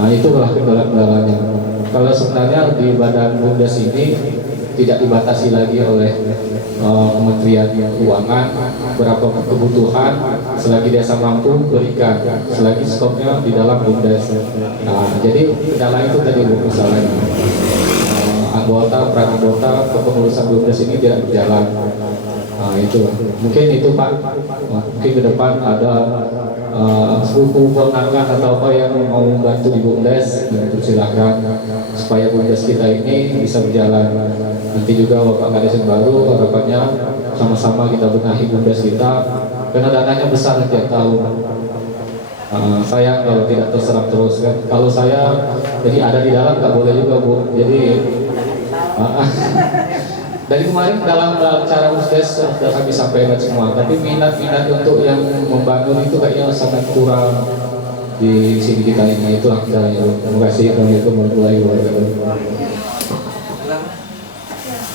Nah, itulah kendala-kendalanya. Kalau sebenarnya di badan BUMDes ini tidak dibatasi lagi oleh Kementerian Keuangan, berapa kebutuhan selagi desa mampu berikan, selagi stoknya di dalam BUMDes. Nah, jadi kendala itu tadi misalnya peran anggota kepengurusan BUMDes ini tidak berjalan. Nah, itu mungkin itu Pak, mungkin ke depan ada suku pengarang atau apa yang mau membantu di BUMDes, silakan supaya BUMDes kita ini bisa berjalan. Nanti juga Bapak Kadis yang baru, harapannya sama-sama kita benahi BUMDes kita, karena dananya besar setiap tahun. Sayang kalau tidak terserap terus kan. Kalau saya jadi ada di dalam nggak boleh juga Bu. Jadi dari kemarin dalam cara BUMDes sudah kami sampaikan semua, tapi minat-minat untuk yang membangun itu kayaknya sangat kurang di sini kita ini. Itulah kita. Terima kasih. Assalamualaikum warahmatullahi wabarakatuh.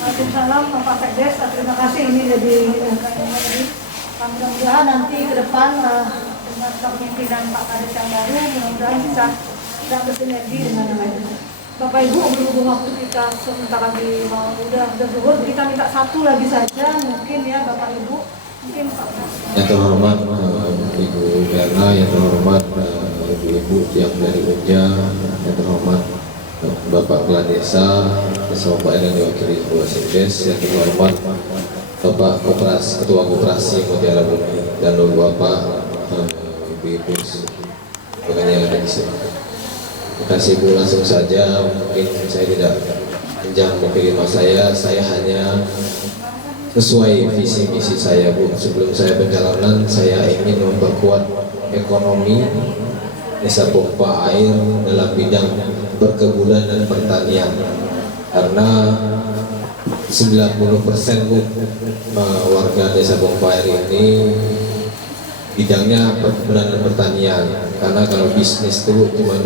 Waalaikumsalam Pak Sekdes, terima kasih ini jadi mudah-mudahan nanti ke depan dengan kepemimpinan Pak Kadis yang baru, mudah-mudahan bisa bersinergi dengan yang lain. Bapak Ibu, berhubung waktu kita sebentar lagi udah zuhur, kita minta satu lagi saja mungkin ya Bapak Ibu, mungkin Pak. Yang terhormat Ibu Erna, yang terhormat Ibu-ibu yang dari Unja, yang terhormat Bapak Kepala Desa, Bapak yang diwakili Bapak Sekdes, yang terhormat Bapak Ketua Koperasi Mutiara Bumi, dan Bapak Ibu-ibu sebagainya yang ada di sini. Terima kasih Bu, langsung saja, mungkin saya tidak panjang mewakili saya hanya sesuai visi misi saya Bu. Sebelum saya perjalanan, saya ingin memperkuat ekonomi Desa Pompa Air dalam bidang perkebunan dan pertanian, karena 90% Bu, warga Desa Pompa Air ini bidangnya perkebunan dan pertanian. Karena kalau bisnis itu cuma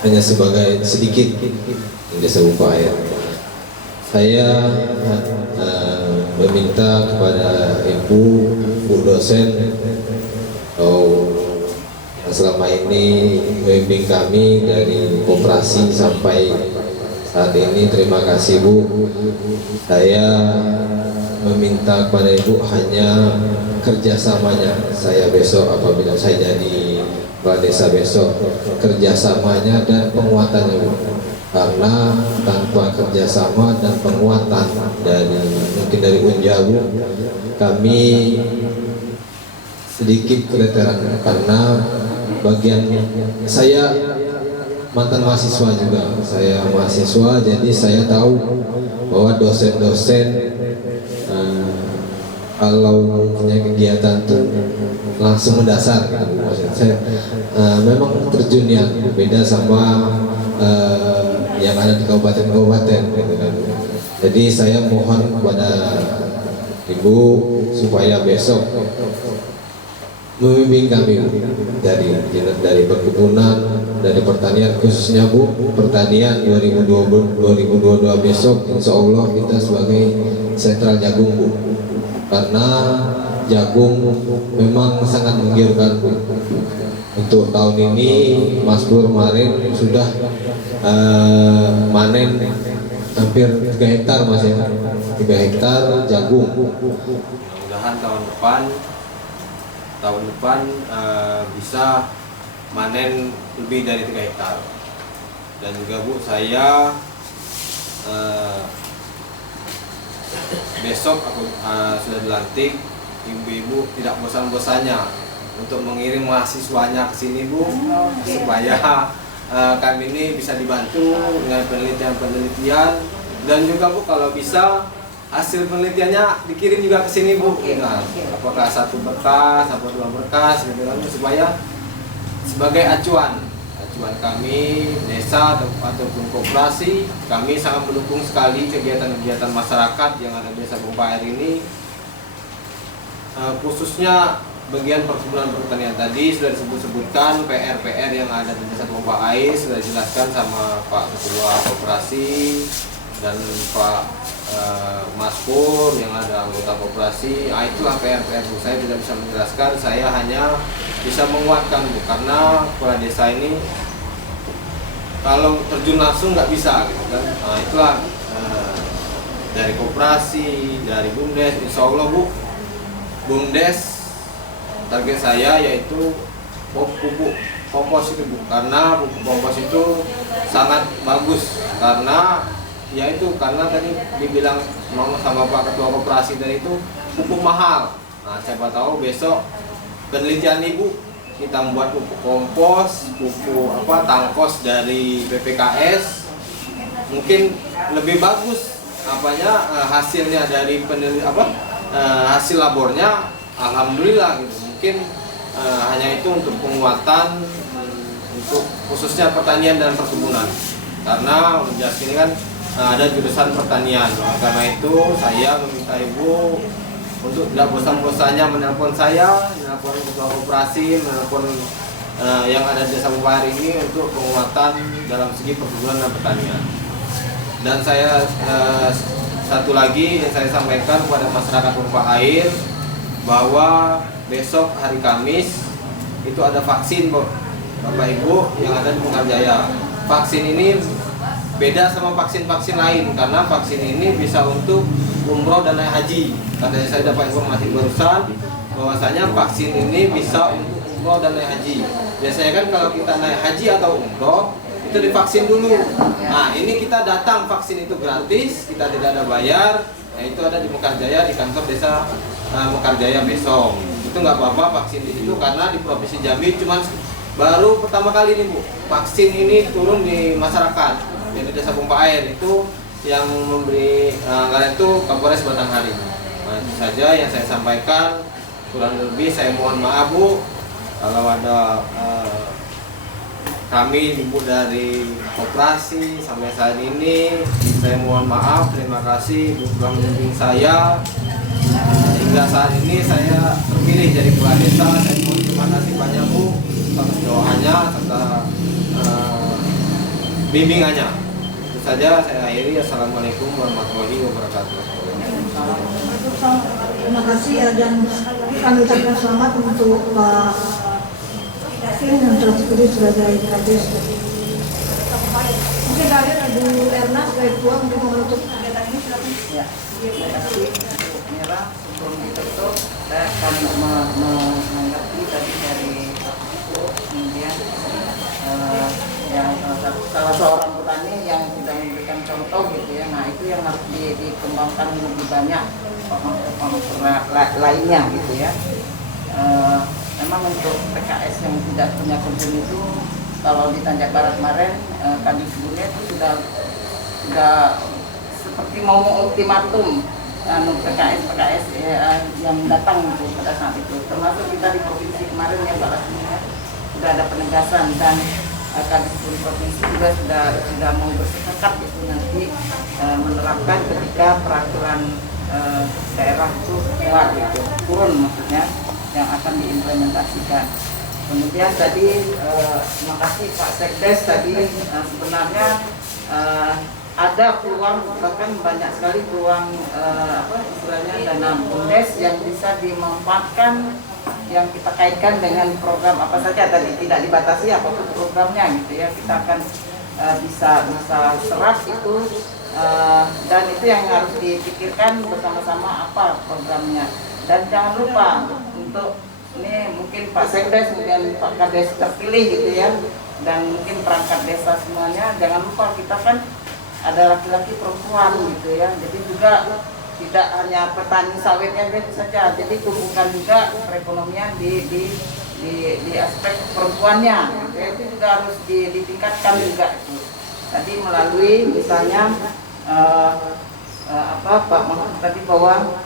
hanya sebagai sedikit di Desa Pompa Air. Saya meminta kepada Ibu dosen selama ini membimbing kami dari koperasi sampai saat ini. Terima kasih Bu. Saya meminta kepada Ibu hanya kerjasamanya. Saya besok apabila saya jadi kepala desa besok, kerjasamanya dan penguatannya Bu. Karena tanpa kerjasama dan penguatan mungkin dari Unja Bu, kami sedikit keteteran, karena bagian saya mantan mahasiswa juga. Saya mahasiswa, jadi saya tahu bahwa dosen-dosen kalau punya kegiatan tuh langsung mendasar kan. Saya memang terjunnya beda sama yang ada di kabupaten-kabupaten gitu kan. Jadi saya mohon kepada Ibu supaya besok membimbing kami dari perkebunan, dari pertanian, khususnya Bu pertanian 2022 besok insya Allah kita sebagai sentral jagung Bu, karena jagung memang sangat menggiurkan Bu. Untuk tahun ini Mas Pur kemarin sudah manen hampir 3 hektar Mas ya, 3 hektar jagung. Mudah-mudahan tahun depan bisa manen lebih dari 3 hektar. Dan juga Bu, saya besok aku sudah dilantik, ibu-ibu tidak bosan-bosannya untuk mengirim mahasiswanya ke sini Bu, supaya kami ini bisa dibantu dengan penelitian-penelitian, dan juga Bu kalau bisa hasil penelitiannya dikirim juga ke sini Bu. Nah, apakah 1 berkas, atau 2 berkas gitu kan, supaya sebagai acuan kami desa ataupun koperasi, kami sangat mendukung sekali kegiatan-kegiatan masyarakat yang ada di Desa Bompa Air ini, khususnya bagian perkebunan pertanian. Tadi sudah disebutkan PR-PR yang ada di Desa Bompa Air, sudah dijelaskan sama Pak Ketua Koperasi dan Pak Mas Pur yang ada anggota koperasi. Itulah PR-PR Bu. Saya tidak bisa menjelaskan, saya hanya bisa menguatkan Bu, karena kepala desa ini kalau terjun langsung nggak bisa gitu kan. Itulah dari koperasi, dari BUMDes, insya Allah Bu, BUMDes target saya yaitu pupuk kompos itu Bu, karena pupuk kompos itu sangat bagus, karena karena tadi dibilang sama Pak Ketua Koperasi tadi itu pupuk mahal. Nah, siapa tahu besok penelitian Ibu kita membuat pupuk kompos, pupuk tangkos dari BPKS, mungkin lebih bagus hasilnya dari hasil labornya, alhamdulillah gitu. Mungkin hanya itu untuk penguatan untuk khususnya pertanian dan perkebunan, karena Unjas ini kan ada jurusan pertanian. Karena itu saya meminta Ibu untuk tidak bosan-bosannya menelpon saya, menelpon Ketua Koperasi, menelpon yang ada di Desa Bompa Air ini untuk penguatan dalam segi perkebunan dan pertanian. Dan saya satu lagi yang saya sampaikan kepada masyarakat Bompa Air, bahwa besok hari Kamis itu ada vaksin Bapak Ibu yang ada di Mekarjaya. Vaksin ini beda sama vaksin-vaksin lain, karena vaksin ini bisa untuk umroh dan naik haji. Katanya saya dapat informasi barusan bahwasanya vaksin ini bisa untuk umroh dan naik haji. Biasanya kan kalau kita naik haji atau umroh itu divaksin dulu. Nah, ini kita datang vaksin itu gratis, kita tidak ada bayar. Nah, itu ada di Mekarjaya, di kantor desa Mekarjaya besok. Itu nggak apa-apa vaksin di situ, karena di Provinsi Jambi cuma baru pertama kali nih Bu, vaksin ini turun di masyarakat. Jadi Desa Bompa Air itu yang memberi anggaran itu Kapolres Batanghari. Nah, itu saja yang saya sampaikan. Kurang lebih saya mohon maaf Bu, kalau ada kami Ibu dari koperasi sampai saat ini, saya mohon maaf. Terima kasih Bu telah membimbing saya. Hingga saat ini saya terpilih jadi kepala desa. Saya mohon terima kasih banyak Bu atas doanya serta bimbingannya. Itu saja saya akhiri. Assalamualaikum warahmatullahi wabarakatuh. Terima kasih ya, dan kami ucapkan selamat untuk Pak Yasin yang telah terpilih sebagai Kades. Mungkin terakhir Ibu Erna sebagai ketua untuk menutup kegiatan ini, silakan. Ya, terima kasih Bu Mira. Sebelum ditutup, saya akan menanggapi tadi dari Pak Ibu, kemudian yang salah seorang petani yang sudah memberikan contoh gitu ya. Nah, itu yang harus dikembangkan lebih banyak lainnya gitu ya. Memang untuk PKS yang tidak punya kebun itu, kalau di Tanjak Barat kemarin kami kebunnya itu sudah seperti mau ultimatum PKS yang datang gitu pada saat itu. Termasuk kita di provinsi kemarin ya Pak Lasmina, sudah ada penegasan, dan Kadis Provinsi juga sudah mau bersepakat itu nanti menerapkan ketika peraturan daerah itu keluar gitu, turun maksudnya. yang akan diimplementasikan. Kemudian tadi terima kasih Pak Sekdes tadi sebenarnya ada peluang, bahkan banyak sekali peluang istilahnya dana BUMDes yang bisa dimanfaatkan, yang kita kaitkan dengan program apa saja tadi, tidak dibatasi apapun programnya gitu ya, kita akan bisa serap itu dan itu yang harus dipikirkan bersama-sama apa programnya. Dan jangan lupa untuk ini mungkin Pak Sekdes, kemudian Pak Kades terpilih gitu ya, dan mungkin perangkat desa semuanya, jangan lupa kita kan ada laki-laki perempuan gitu ya, jadi juga tidak hanya petani sawitnya saja, jadi tumbuhkan juga perekonomian di aspek perempuannya gitu ya. Itu juga harus ditingkatkan juga itu. Tadi melalui misalnya Pak Mahfud tadi bahwa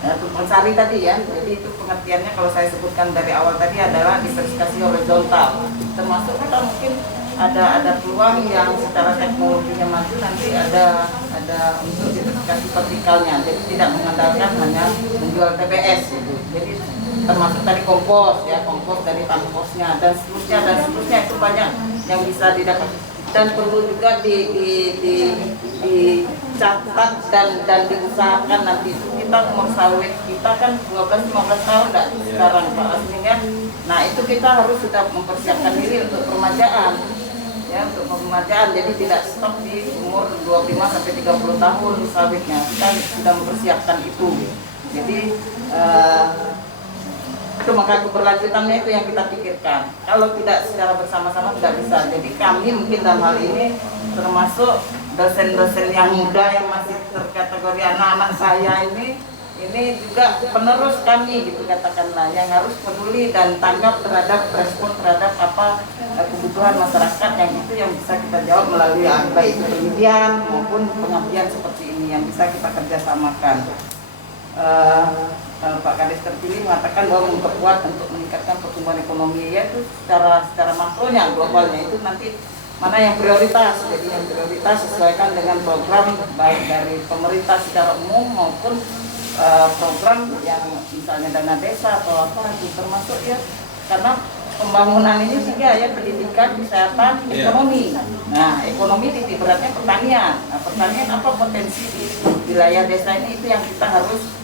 tumpang sari tadi ya, jadi itu pengertiannya kalau saya sebutkan dari awal tadi adalah diversifikasi horizontal, termasuk kita mungkin ada peluang yang secara teknologinya maju, nanti ada untuk diversifikasi vertikalnya, jadi tidak mengandalkan hanya menjual TBS gitu. Jadi termasuk tadi kompos ya, kompos dari komposnya dan seterusnya itu banyak yang bisa didapat, dan perlu juga dicatat dan diusahakan nanti itu kita umur sawit kita kan 12-15 tahun enggak sekarang Pak Asminya. Nah itu kita harus sudah mempersiapkan diri untuk peremajaan ya, untuk peremajaan, jadi tidak stop di umur 25-30 tahun sawitnya, kita sudah mempersiapkan itu. Jadi itu maka keberlanjutannya itu yang kita pikirkan. Kalau tidak secara bersama-sama tidak bisa. Jadi kami mungkin dalam hal ini termasuk dosen-dosen yang muda yang masih terkategori anak-anak saya ini juga penerus kami gitu katakanlah, yang harus peduli dan tanggap terhadap respon terhadap apa kebutuhan masyarakat, yang itu yang bisa kita jawab melalui baik itu penelitian maupun pengabdian seperti ini yang bisa kita kerjasamakan. Pak Kades terpilih mengatakan bahwa memperkuat untuk meningkatkan pertumbuhan ekonomi, yaitu secara makronya, globalnya itu nanti mana yang prioritas. Jadi yang prioritas sesuaikan dengan program baik dari pemerintah secara umum maupun program yang misalnya dana desa atau apa itu termasuk ya, karena pembangunan ini juga ya, pendidikan, kesehatan, ekonomi. Nah ekonomi titik beratnya pertanian. Nah pertanian apa potensi di wilayah desa ini, itu yang kita harus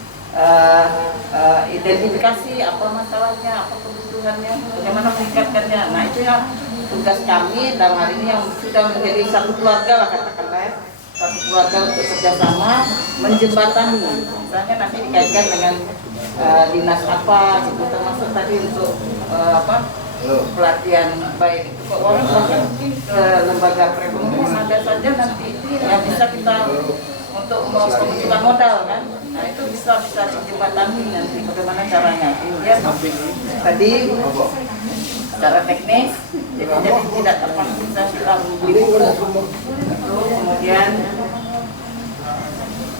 identifikasi apa masalahnya, apa kebutuhannya, bagaimana meningkatkannya. Nah itu ya tugas kami dalam hal ini yang sudah menjadi satu keluarga lah katakanlah ya, satu keluarga untuk kerjasama menjembatani. Misalnya nanti dikaitkan dengan dinas apa gitu, termasuk tadi untuk pelatihan baik itu keuangan, bahkan mungkin ke lembaga perekonomian ada saja nanti yang bisa kita untuk pembentukan modal kan. Nah itu bisa dijembatani nanti bagaimana caranya. Kemudian tadi secara teknis jadi tidak terpaksa kita beli buku itu, kemudian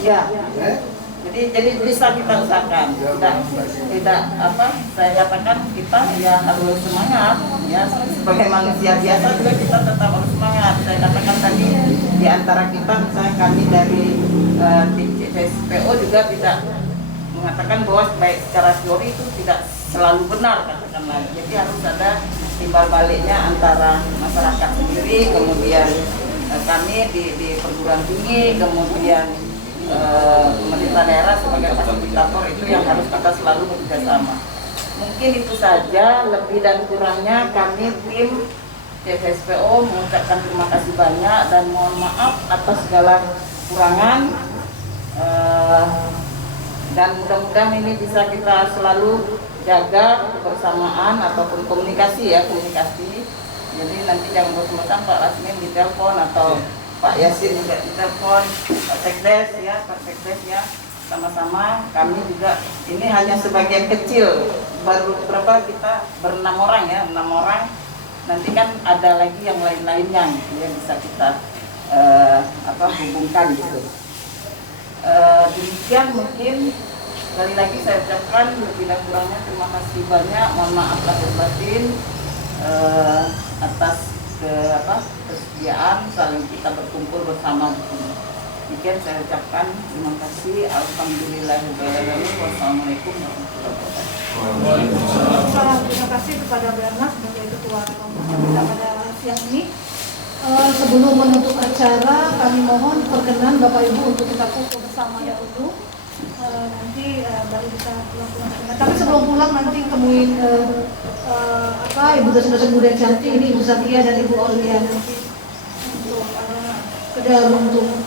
ya jadi bisa kita usahakan, tidak apa saya katakan kita ya harus semangat ya, sebagai manusia biasa juga kita tetap harus semangat. Saya katakan tadi di antara kita misalnya kami dari tim CSPO juga tidak mengatakan bahwa baik secara teori itu tidak selalu benar katakanlah, jadi harus ada timbal baliknya antara masyarakat sendiri, kemudian kami di perguruan tinggi, kemudian pemerintah daerah sebagai fasilitator, itu yang harus kita selalu bekerjasama. Mungkin itu saja, lebih dan kurangnya kami tim CSPO mengucapkan terima kasih banyak dan mohon maaf atas segala kekurangan, dan mudah-mudahan ini bisa kita selalu jaga kebersamaan ataupun komunikasi ya, komunikasi. Jadi nanti jangan bosan-bosan Pak Lasmin ditelepon atau Pak Yasin juga ditelepon, Pak Sekdes ya, Pak Sekdes ya, sama-sama. Kami juga ini hanya sebagian kecil, baru berapa kita berenam orang ya, 6 orang. Nanti kan ada lagi yang lain-lainnya gitu, yang bisa kita hubungkan gitu. Demikian mungkin. Sekali lagi saya ucapkan lebih dan kurangnya terima kasih banyak, mohon maaf lahir batin atas kesediaan saling kita berkumpul bersama di sini. Demikian saya ucapkan terima kasih. Alhamdulillahirobbilalamin. Wassalamualaikum warahmatullahi wabarakatuh. Terima kasih kepada Bernas sebagai ketua pembicara kita pada siang ini. Sebelum menutup acara, kami mohon perkenan Bapak Ibu untuk kita foto bersama dahulu. Nanti baru bisa pulang-pulang. Tapi sebelum pulang nanti temuin Ibu dosen-dosen muda yang cantik ini, Ibu Zakia dan Ibu Aulia nanti untuk ke dalam untuk